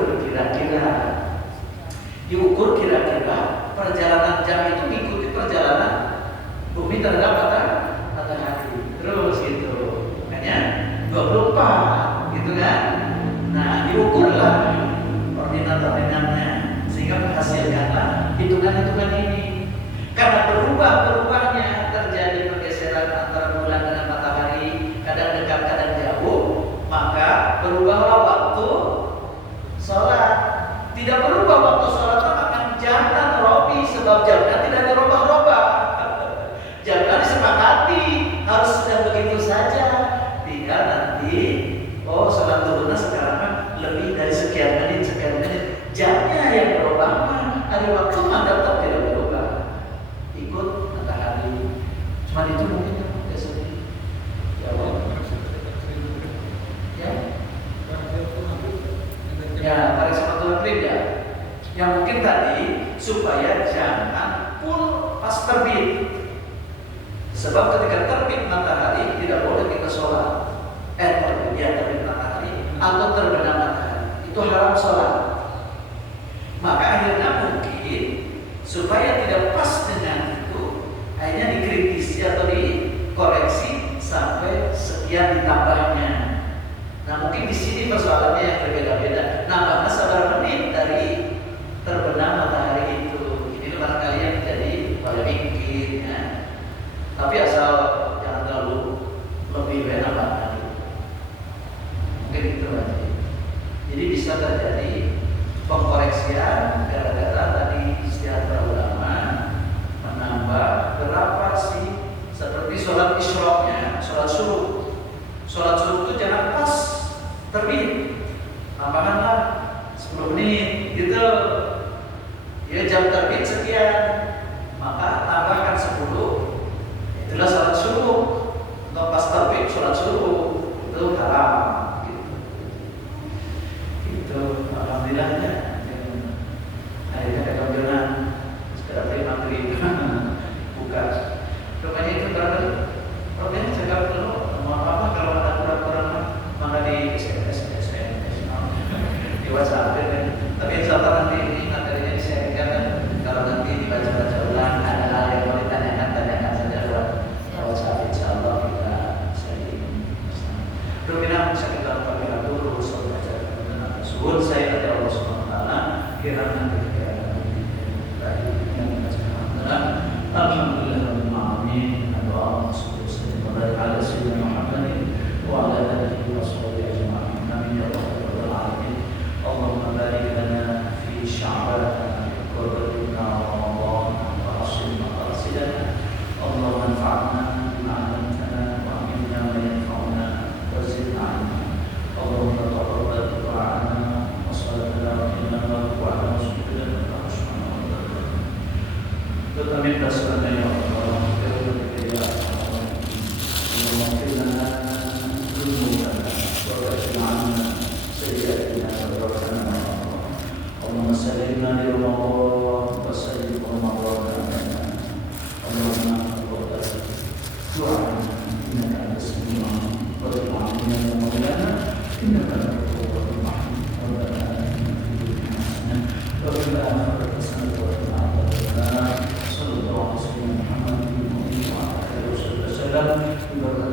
kira-kira perjalanan jam itu mengikuti perjalanan bumi terhadap matahari terus gitu, makanya 24 gitu kan. Nah diukurlah ordinat-ordinatnya sehingga menghasilkanlah hitungan-hitungan ini. Karena berubahnya terjadi pergeseran antara bulan dengan matahari, kadang dekat kadang jauh, maka berubahlah waktu sholat. Tidak berubah waktu sholat maka jangan robi, sebab jamnya tidak dirubah-rubah. Jangan disepakati harus sudah begitu saja. Tinggal nanti sholat turunnya sekarang kan lebih dari sekian menit. Jamnya yang berubah, hari waktu tetap tidak berubah. Ikut matahari. Cuma itu mungkin ya sedih. Ya, tarik sepatu maghrib ya. Yang mungkin tadi supaya jangan full pas terbit. Sebab ketika terbit matahari tidak boleh kita sholat. Terbit matahari atau terbenam matahari itu haram sholat. Maka akhirnya mungkin supaya tidak pas dengan itu, akhirnya dikritisi atau dikoreksi sampai sekian ditambahnya. Nah mungkin di sini persoalannya yang berbeda-beda. Nambahnya seberapa menit dari terbenam matahari itu. Ini barangkali yang menjadi polemik mungkin ya. Tapi asal jangan terlalu lebih nambahnya. Mungkin itu aja. Jadi bisa terjadi pengkoreksian gara-gara tadi istihad para ulama menambah berapa sih, seperti sholat isyraqnya, sholat subuh. Sholat subuh itu jangan pas terbit, tambahkanlah 10 menit gitu. Ya jam terbit sekian, maka tambahkan 10. Itulah sholat subuh. Untuk pas terbit sholat subuh itu haram. Alhamdulillahnya akhirnya kegambilan setelah maghrib buka rupanya itu barangkali problemnya cakap dulu mau apa kalau ada kurang-kurang maka di SMS di WhatsApp kan. Tapi insyaallah nanti ini materinya di-sharingkan kalau nanti dibaca-baca ulang ada hal yang mau ditanyakan saja lewat WhatsApp insyaallah kita sharing bersama. Dominan bisa kita pakai dulu suwun saya dari Allah Subhanahu wa taala kiranya ketika alhamdulillah rabbil alamin doa sallallahu ala sayyidina Muhammadin wa ala alihi wa sahbihi ajma'in amin ya rabbal alamin. Allahumma barik lana fi sya'ban wa barik lana ramadan wa asil maqasidana. Allahumma anfa'na bima 'allamtana wa 'allimna ma yanfa'una wa zidna 'ilma. Allahumma taqabbal du'a'ana kami berserah ya Allah,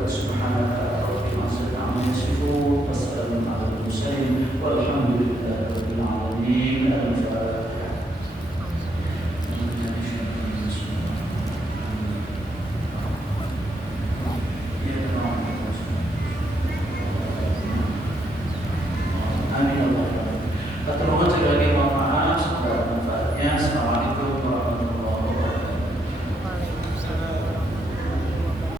subhanaka rabbil izzati amma yasifun, wassalamu ala al-mursalin walhamdulillah.